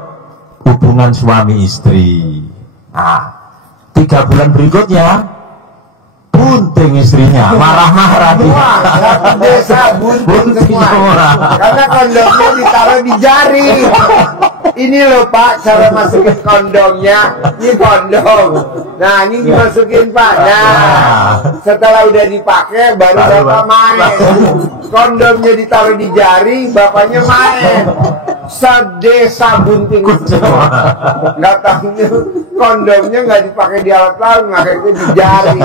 hubungan suami istri. Nah, 3 bulan berikutnya bunting istrinya, marah-marah dia. Desa bunting semua. Karena kondomnya ditaruh di jari. Ini loh Pak, cara masukin kondomnya. Ini kondom. Nah, ini dimasukin Pak. Nah, setelah udah dipakai baru bapak main. Kondomnya ditaruh di jari, bapaknya main. Sedesa bunting semua. Nggak tahunya kondomnya nggak dipakai di alat lain, makanya di jari.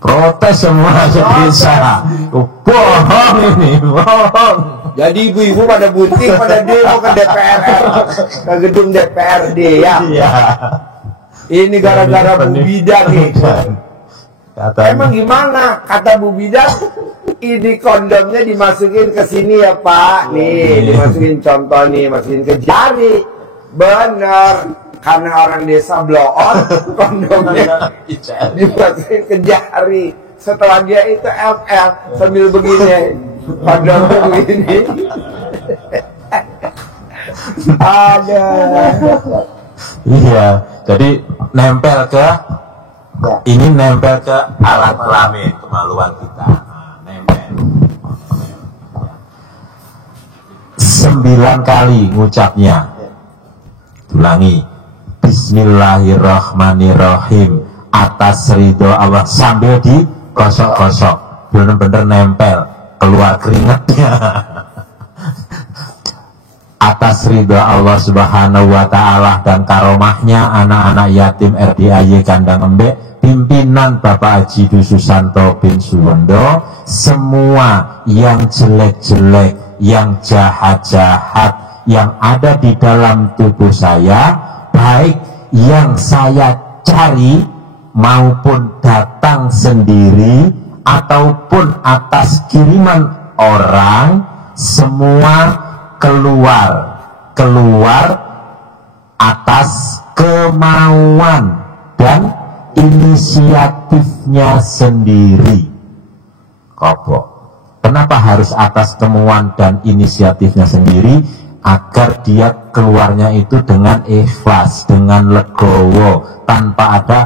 Protes semua sedesa. Bohong ini, bohong. Jadi ibu-ibu pada bunting, pada demo ke DPR, ke gedung DPRD ya. Iya. Ini gara-gara Bu Bidan nih. Katanya. Emang gimana? Kata Bu Bidan, ini kondomnya dimasukin ke sini ya Pak. Nih, dimasukin contoh nih, masukin ke jari. Bener. Karena orang desa blow on, kondomnya dimasukin ke jari. Setelah dia itu FL sambil begini, kondomnya begini. Ada. Iya, jadi nempel ke Ini nempel ke alat kelamin, kemaluan kita. Nah, nempel. 9 kali ngucapnya. Ulangi. Bismillahirrahmanirrahim. Atas ridho Allah, sambil digosok-gosok. Bener-bener nempel, keluar keringatnya. Atas ridho Allah Subhanahu wa Ta'ala dan karomahnya anak-anak yatim RDAY Kandang Embek, pimpinan Bapak Haji Dususanto bin Suwondo, semua yang jelek-jelek, yang jahat-jahat yang ada di dalam tubuh saya, baik yang saya cari maupun datang sendiri ataupun atas kiriman orang, semua keluar atas kemauan dan inisiatifnya sendiri. Kobok. Kenapa harus atas kemauan dan inisiatifnya sendiri? Agar dia keluarnya itu dengan ikhlas, dengan legowo, tanpa ada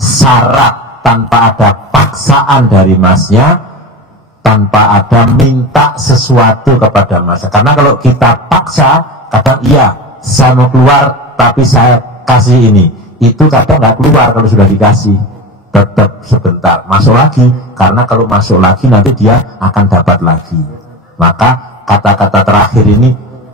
syarat, tanpa ada paksaan dari masnya, tanpa ada minta sesuatu kepada mas. Karena kalau kita paksa, kadang iya saya mau keluar tapi saya kasih ini, itu kadang nggak keluar kalau sudah dikasih, tetap sebentar masuk lagi, karena kalau masuk lagi nanti dia akan dapat lagi. Maka kata-kata terakhir ini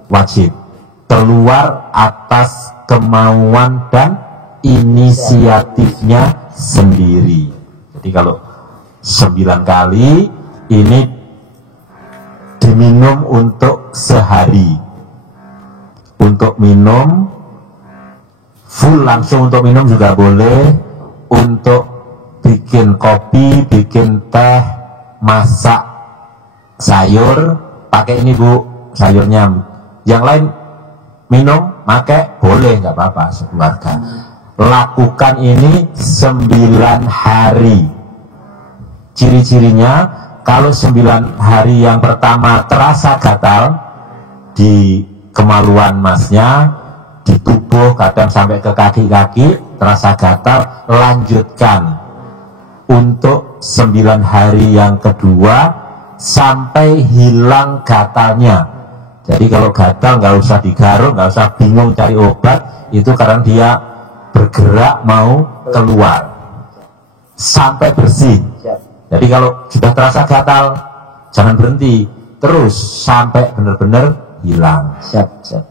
wajib keluar atas kemauan dan inisiatifnya sendiri. Jadi kalau 9 kali ini diminum untuk sehari. Untuk minum full langsung, untuk minum juga boleh. Untuk bikin kopi, bikin teh, masak sayur, pakai ini Bu, sayurnya. Yang lain minum, pakai boleh, nggak apa-apa sekeluarga. Lakukan ini 9 hari. Ciri-cirinya, kalau 9 hari yang pertama terasa gatal di kemaluan masnya, di tubuh, kadang sampai ke kaki-kaki terasa gatal, lanjutkan untuk 9 hari yang kedua sampai hilang gatalnya. Jadi kalau gatal nggak usah digaruk, nggak usah bingung cari obat, itu karena dia bergerak mau keluar sampai bersih. Jadi kalau sudah terasa gatal, jangan berhenti, terus sampai benar-benar hilang.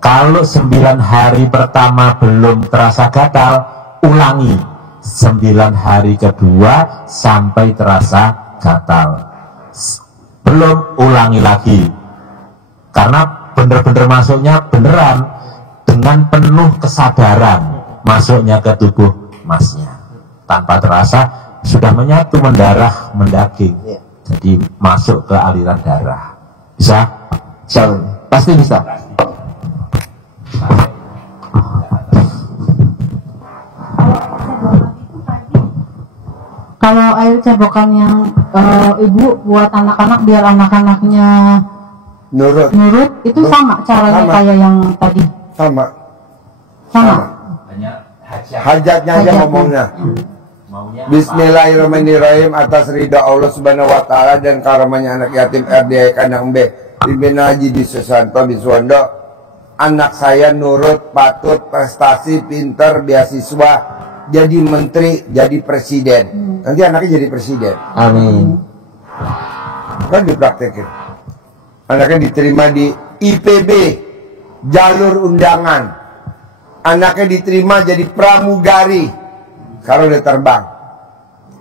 Kalau 9 hari pertama belum terasa gatal, ulangi 9 hari kedua sampai terasa gatal. Belum, ulangi lagi, karena benar-benar masuknya beneran dengan penuh kesadaran, masuknya ke tubuh masnya tanpa terasa sudah menyatu, mendarah, mendaging, jadi masuk ke aliran darah. Bisa? Pasti bisa. Kalau air cebokan yang ibu buat anak-anak biar anak-anaknya nurut itu sama caranya sama. Kayak yang tadi sama. Hajatnya aja ngomongnya. Bismillahirrahmanirrahim. Atas ridha Allah Subhanahu wa Ta'ala dan karamanya anak yatim RDAY Kandang Embek, pimpinan Haji Dususanto bin Suwondo, anak saya nurut, patut, prestasi, pinter, beasiswa, jadi menteri, jadi presiden. Nanti anaknya jadi presiden. Amin. Kan dipraktekin. Anaknya diterima di IPB, jalur undangan. Anaknya diterima jadi pramugari, sekarang udah terbang.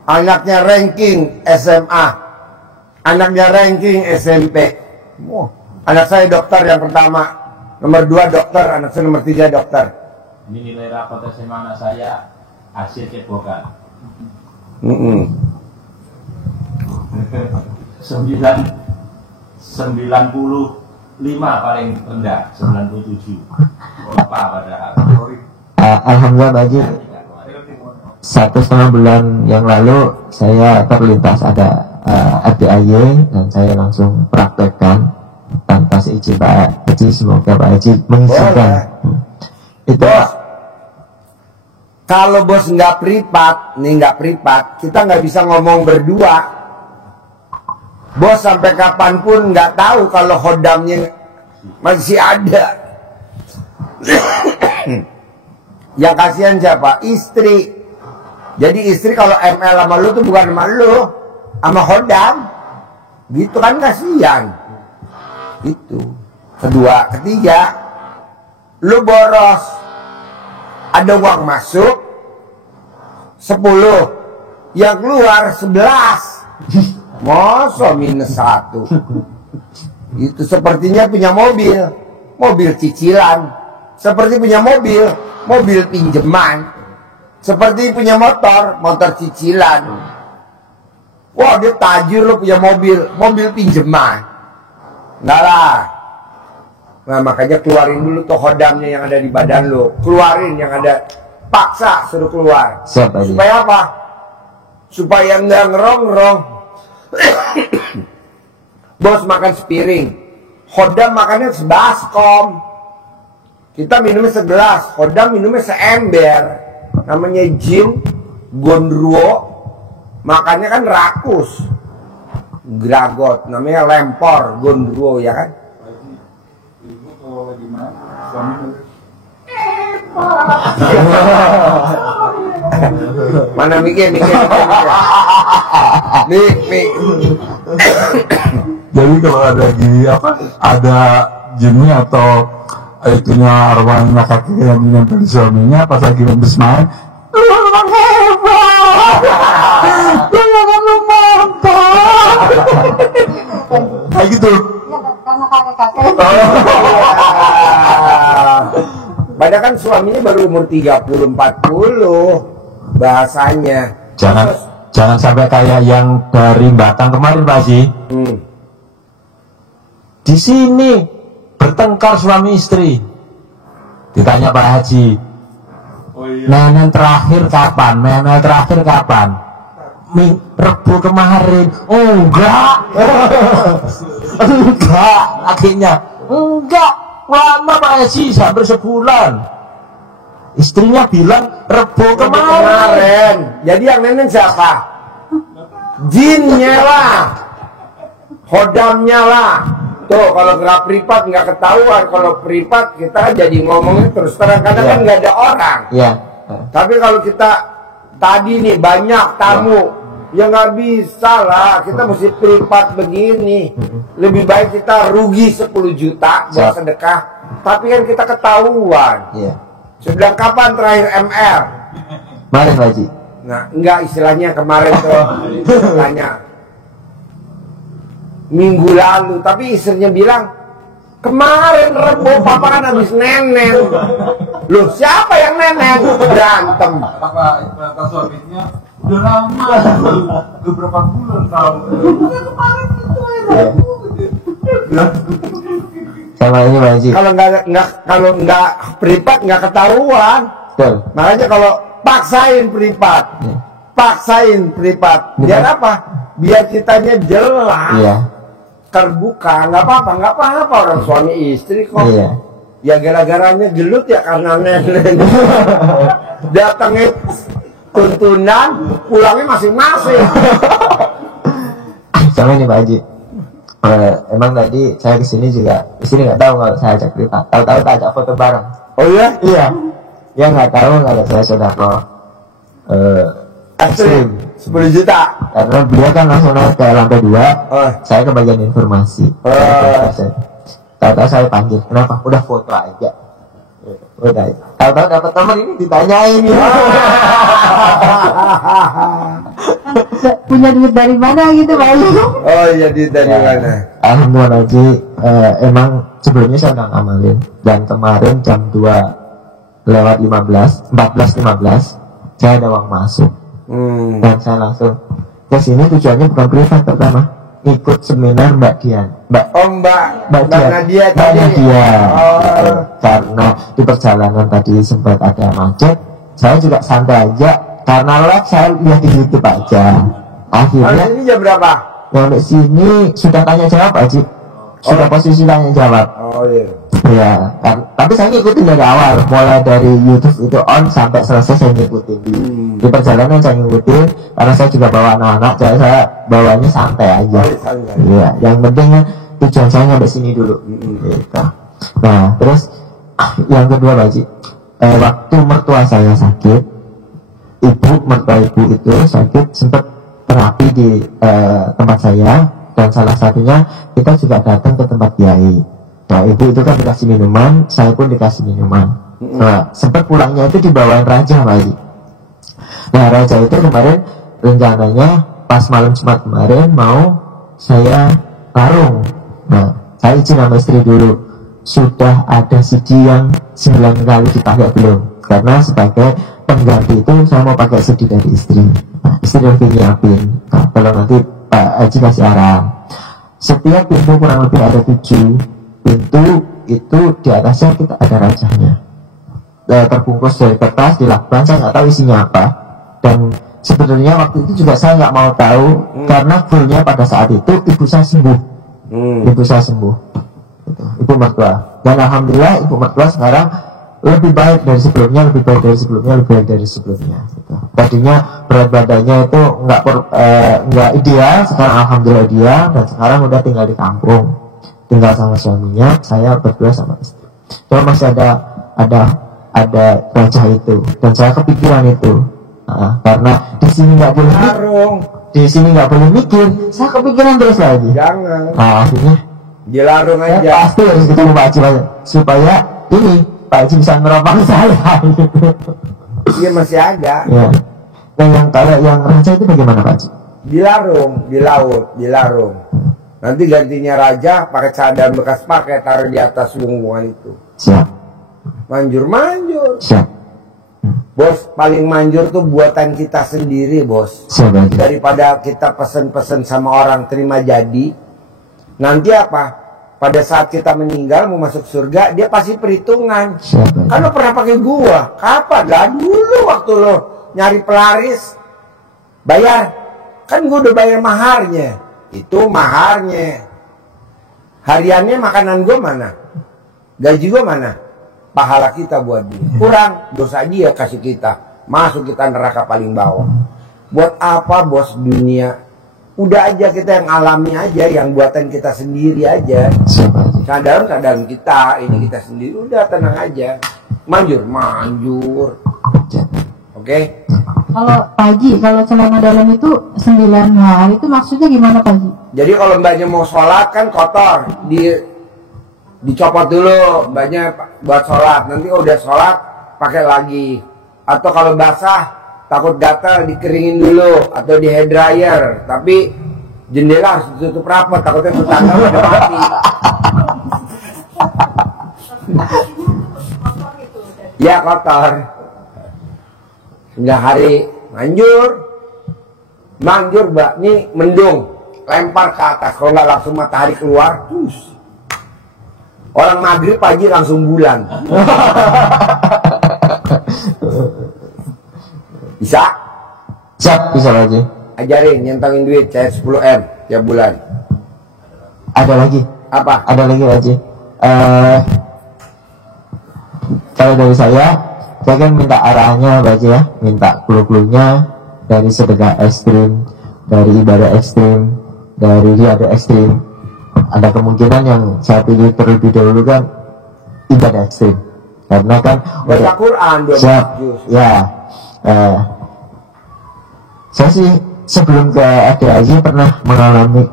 Anaknya ranking SMA, anaknya ranking SMP. Anak saya dokter yang pertama, nomor 2 dokter, anak saya nomor 3 dokter. Ini nilai rapot SMA anak saya, hasil cebokan. 95 paling rendah, 97. Lupa padahal. Alhamdulillah Pak Haji, 1,5 bulan yang lalu saya terlintas ada RDAY dan saya langsung praktekkan tanpa seizin Pak Haji. Semoga Pak Haji mengizinkan. Itu Kalau bos nggak privat, kita nggak bisa ngomong berdua. Bos sampai kapanpun nggak tahu kalau khodamnya masih ada. Yang kasihan siapa? Istri. Jadi istri kalau ML sama lu tuh bukan sama lu, sama khodam. Gitu kan kasihan. Itu. Kedua, ketiga, lu boros. Ada uang masuk 10, yang keluar 11. Masa minus 1. Itu sepertinya punya mobil cicilan. Seperti punya mobil pinjaman. Seperti punya motor cicilan. Wah, dia tajir, lo punya mobil pinjaman. Enggak lah. Nah, makanya keluarin dulu tuh khodamnya yang ada di badan lo. Keluarin yang ada, paksa suruh keluar. Supaya apa? Supaya nggak ngerongrong. Bos makan sepiring, khodam makannya sebaskom. Kita minumnya segelas, khodam minumnya seember. Namanya jin, gondruo. Makannya kan rakus, gragot. Namanya lempor, gondruo, ya kan? Mana mikir. Mik. Jadi kalau ada gini ada jinnya atau itunya arwahnya kakek yang nempel di suaminya pas lagi habis main, lu memang hebat, lu memang mantap, kayak gitu. Karena kakek-kakek. Padahal kan suaminya baru umur 30-40 bahasanya. Jangan sampai kayak yang dari Batang kemarin, Pak Haji. Di sini bertengkar suami istri. Ditanya Pak Haji, nenek terakhir kapan? Rebu kemarin. Oh, enggak. Enggak, akhirnya enggak. Lama Pak Haji, hampir sebulan. Istrinya bilang Rebu kemarin. Jadi yang nenek siapa? Jinnya lah, khodamnya lah. Tuh kalau gerak privat nggak ketahuan. Kalau privat kita jadi ngomongnya terus terang karena kan nggak ada orang. Tapi kalau kita tadi nih banyak tamu, ya nggak bisa lah. Kita mesti privat begini. Lebih baik kita rugi 10 juta buat sedekah. Tapi kan kita ketahuan. Sudah kapan terakhir ML? Mana Pak Haji? Nah, enggak, istilahnya kemarin tuh tanya minggu lalu, tapi istrinya bilang kemarin Rebo papa kan habis nenen. Loh, siapa yang nenen? Berantem. Kata suaminya udah lama, beberapa bulan tahu. Kemarin itu sama ini Pak Haji. Kalau nggak privat nggak ketahuan. Makanya kalau paksain privat. Biar apa? Biar kitanya jelas. Terbuka, nggak apa-apa orang suami istri kok. Ya gara-garanya gelut ya karena nenek. Datangnya tuntunan, pulangnya masing-masing. Sama ini Pak Haji. Emang tadi saya kesini juga, istri nggak tahu kalau saya ajak privat. Tahu-tahu tak ajak foto bareng. Oh iya? Iya. Ya nggak tahu kalau saya sudah kok ekstrim 10 juta. Karena beliau kan langsung naik ke lantai 2. Saya ke bagian informasi. Tahu-tahu saya panggil, kenapa? Udah foto aja. Udah. Tahu-tahu dapat nomor ini ditanyain. Punya duit dari mana gitu Pak Haji? Oh iya, duit dari mana? Alhamdulillah Haji, emang sebelumnya saya udah ngamalin. Dan kemarin jam 2:14:15 saya ada uang masuk. Dan saya langsung ke sini, tujuannya bukan privat pertama, ikut seminar Mbak Dian. Mbak Nadia tadi. Karena di perjalanan tadi sempat ada macet, saya juga santai aja. Karena live saya lihat di YouTube aja. Akhirnya ini jam berapa? Yang di sini sudah tanya jawab Pak Haji. Sudah posisi tanya jawab. Oh iya. Ya, kan. Tapi saya ngikutin dari awal, mulai dari YouTube itu on sampai selesai saya ngikutin. Di perjalanan saya ngikutin, karena saya juga bawa anak-anak, saya bawanya santai aja. Iya, yang penting kan tujuan saya sampai sini dulu. Gitu. Nah, terus yang kedua Pak Haji, waktu mertua saya sakit, mertua ibu itu sakit, sempat terapi di tempat saya, dan salah satunya kita juga datang ke tempat kiai. Nah, ibu itu kan dikasih minuman, saya pun dikasih minuman. Nah, sempat pulangnya itu dibawain raja Pak Haji. Nah, raja itu kemarin rencananya pas malam Jumat kemarin mau saya tarung. Nah, saya izin sama istri dulu, sudah ada CD yang 9 kali dipakai belum? Karena sebagai pengganti itu saya mau pakai CD dari istri. Nah, istri lebih nyiapin. Nah, kalau nanti Pak Haji kasih arahan, setiap pintu kurang lebih ada 7 pintu, itu di atasnya kita ada rajanya. Terbungkus dari kertas, dilakukan, saya nggak tahu isinya apa. Dan sebenarnya waktu itu juga saya nggak mau tahu, karena goalnya pada saat itu ibu saya sembuh. Ibu saya sembuh, gitu. Ibu mertua. Dan alhamdulillah ibu mertua sekarang lebih baik dari sebelumnya, lebih baik dari sebelumnya, lebih baik dari sebelumnya. Gitu. Tadinya berat badannya itu nggak ideal, sekarang alhamdulillah ideal, dan sekarang udah tinggal di kampung, tinggal sama suaminya, saya berdua sama istri. Cuma masih ada raja itu, dan saya kepikiran itu. Karena di sini nggak boleh mikir, saya kepikiran terus lagi. Jangan. Nah, akhirnya dilarung aja. Pasti harus ketemu Pak Haji supaya ini Pak Haji bisa meropang saya. Iya, masih ada. Ya. Nah, kalau yang raja itu bagaimana Pak Haji? Dilarung, di laut, dilarung. Nanti gantinya raja pakai cadar bekas pakai, taruh di atas lunggungan itu. Siap. Manjur. Siap. Bos, paling manjur tuh buatan kita sendiri, bos. Siap. Daripada kita pesen-pesen sama orang terima jadi. Nanti apa? Pada saat kita meninggal mau masuk surga, dia pasti perhitungan. Siap. Kan lo pernah pakai gua? Kapan? Lah dulu waktu lo nyari pelaris bayar. Kan gua udah bayar maharnya. Itu maharnya. Hariannya makanan gue mana? Gaji gue mana? Pahala kita buat dia. Kurang, dosa dia kasih kita. Masuk kita neraka paling bawah. Buat apa bos dunia? Udah aja kita yang alami aja, yang buatan kita sendiri aja. Sadar kita, ini kita sendiri. Udah tenang aja. Manjur. Oke? Kalau Pak Haji, kalau celana dalam itu 9 hari itu maksudnya gimana Pak Haji? Jadi kalau mbaknya mau sholat kan kotor, dicopot dulu mbaknya buat sholat. Nanti udah sholat pakai lagi. Atau kalau basah takut gatal dikeringin dulu atau di hair dryer. Tapi jendela harus ditutup rapat, takutnya tetangga udah mati. Ya kotor. 9 hari manjur mbak, nih mendung, lempar ke atas, kalau nggak langsung matahari keluar, orang maghrib pagi langsung bulan. Bisa? Bisa lagi. Ajarin nyentangin duit cair 10M tiap bulan. Ada lagi? Apa? Ada lagi Haji. Kalau dari saya kan minta arahannya Pak Haji ya, minta clue-cluenya dari sedekah ekstrim, dari ibadah ekstrim, dari riadah ekstrim. Ada kemungkinan yang saya pilih terlebih dahulu kan ibadah ekstrim, karena kan baca Quran 12 juz. Ya, saya sih sebelum ke ADAI pernah mengalami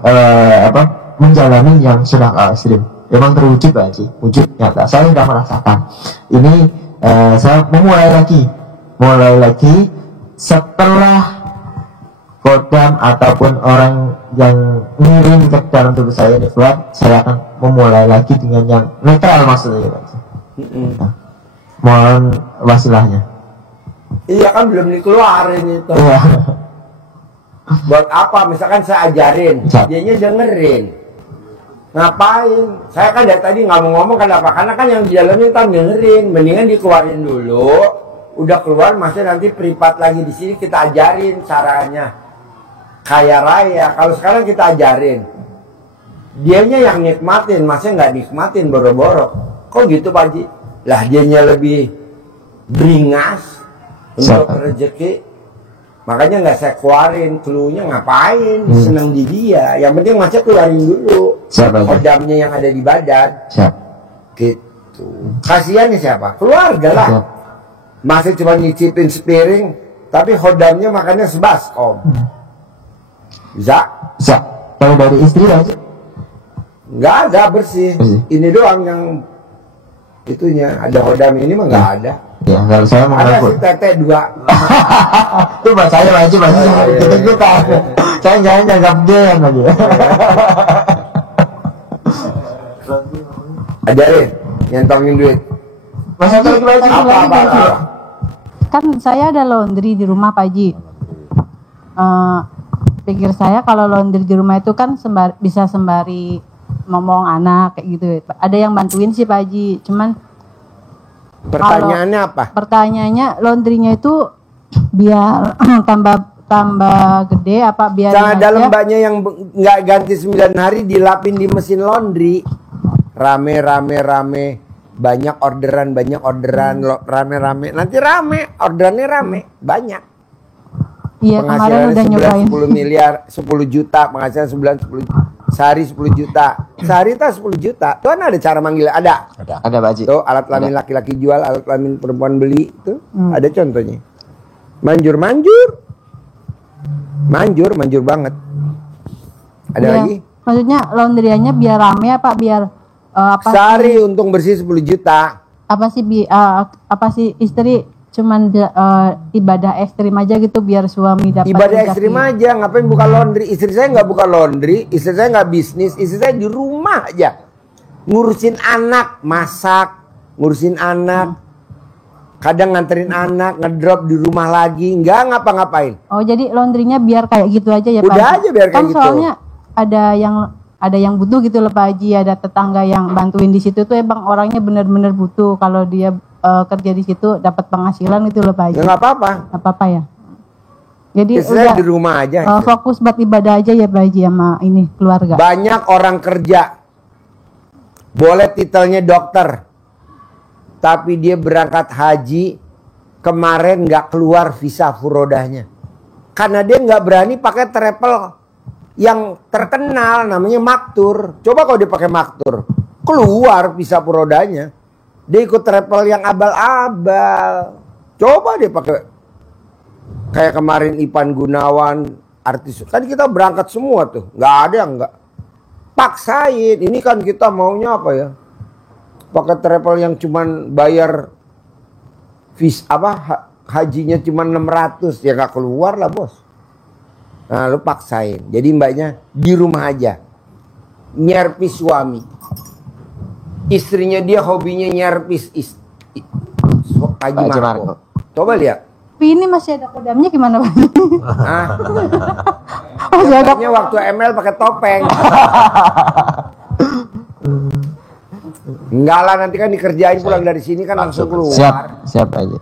menjalani yang sedekah ekstrim. Memang terwujud Pak Haji, wujud nyata. Saya sudah merasakan ini. Saya mulai lagi setelah kodam ataupun orang yang ngirim ke dalam tubuh saya ini keluar, saya akan memulai lagi dengan yang netral maksudnya Pak. Mohon wasilahnya. Iya kan belum dikeluarin itu. Iya. Buat apa? Misalkan saya ajarin, dianya dengerin. Ngapain? Saya kan dari tadi nggak mau ngomong kenapa? Karena kan yang di dalamnya kan dengerin. Mendingan dikeluarin dulu. Udah keluar, masih nanti privat lagi di sini kita ajarin caranya. Kaya raya. Kalau sekarang kita ajarin, dianya yang nikmatin, masih nggak nikmatin boro-boro. Kok gitu Pak Haji? Lah dianya lebih beringas untuk rezeki. Makanya nggak saya keluarin, cluenya ngapain, senang di dia. Yang penting Mas keluarin dulu kodamnya yang ada di badan. Gitu. Kasiannya siapa? Keluarga lah. Masih cuma nyicipin sepiring, tapi hodamnya makannya sebaskom. Bisa? Kalau dari istri aja? Nggak ada, bersih. Ini doang yang itunya. Ada hodam ini mah nggak ada. Ya, kalau saya mau ada si Tete 2. Itu buat saya masih kita. Saya jangan anggap dia yang lagi. Ajarin, nyentongin duit. Masa apa? Kan saya ada laundry di rumah Pak Haji. Pikir saya kalau laundry di rumah itu kan bisa sembari ngomong anak kayak gitu. Ada yang bantuin sih Pak Haji, cuman pertanyaannya apa? Pertanyaannya laundrynya itu biar tambah gede apa biar dalam mbaknya yang nggak ganti 9 hari dilapin di mesin laundry. Rame banyak orderan rame nanti orderannya rame banyak. Iya, kemarin udah nyobain 10 miliar 10 juta penghasilan sebulan 10 sehari 10 juta sehari tak 10 juta. Tuhan ada cara manggil, ada Pak Haji. Tuh alat kelamin laki-laki jual, alat kelamin perempuan beli itu ada contohnya. Manjur banget. Ada lagi? Maksudnya laundryannya biar rame apa biar sehari untung bersih 10 juta. Apa sih istri cuman ibadah ekstrim aja gitu biar suami dapat ibadah ekstrim aja, ngapain buka laundry? Istri saya nggak buka laundry, istri saya nggak bisnis, istri saya di rumah aja ngurusin anak, masak, ngurusin anak, kadang nganterin anak, ngedrop di rumah lagi, nggak ngapa-ngapain. Oh, jadi laundrynya biar kayak gitu aja ya Pak? Udah aja biar kayak gitu. Soalnya ada yang butuh gitu loh Pak Haji, ada tetangga yang bantuin di situ tuh emang orangnya bener-bener butuh. Kalau dia kerja di situ dapat penghasilan gitu loh Pak Haji. Ya nggak apa-apa. Nggak apa-apa ya. Jadi udah di rumah aja. Fokus buat ibadah aja ya Pak Haji sama ini keluarga. Banyak orang kerja, boleh titelnya dokter, tapi dia berangkat haji kemarin nggak keluar visa furodahnya karena dia nggak berani pakai travel yang terkenal namanya Maktur. Coba kalau dia pakai Maktur, keluar visa furodahnya. Dia ikut travel yang abal-abal. Coba dia pakai kayak kemarin Ipan Gunawan, artis. Kan kita berangkat semua tuh, nggak ada yang nggak paksain. Ini kan kita maunya apa ya? Pakai travel yang cuman bayar hajinya cuman 600 ya nggak keluar lah bos. Nah lu paksain. Jadi mbaknya di rumah aja nyerpis suami. Istrinya dia hobinya nyerpis Haji Marco. Coba lihat. Tapi ini masih ada kodamnya gimana Pak? Kodamnya waktu ML pakai topeng. Enggak lah, nanti kan dikerjain pulang dari sini kan langsung keluar. Siap aja.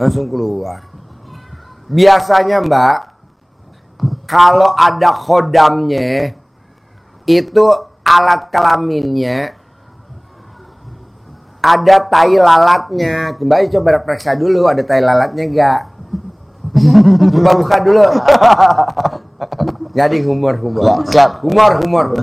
Langsung keluar. Biasanya Mbak, kalau ada khodamnya, itu alat kelaminnya ada tai lalatnya. Coba periksa dulu ada tai lalatnya enggak. Coba buka dulu. Jadi humor. Ya, siap. Humor.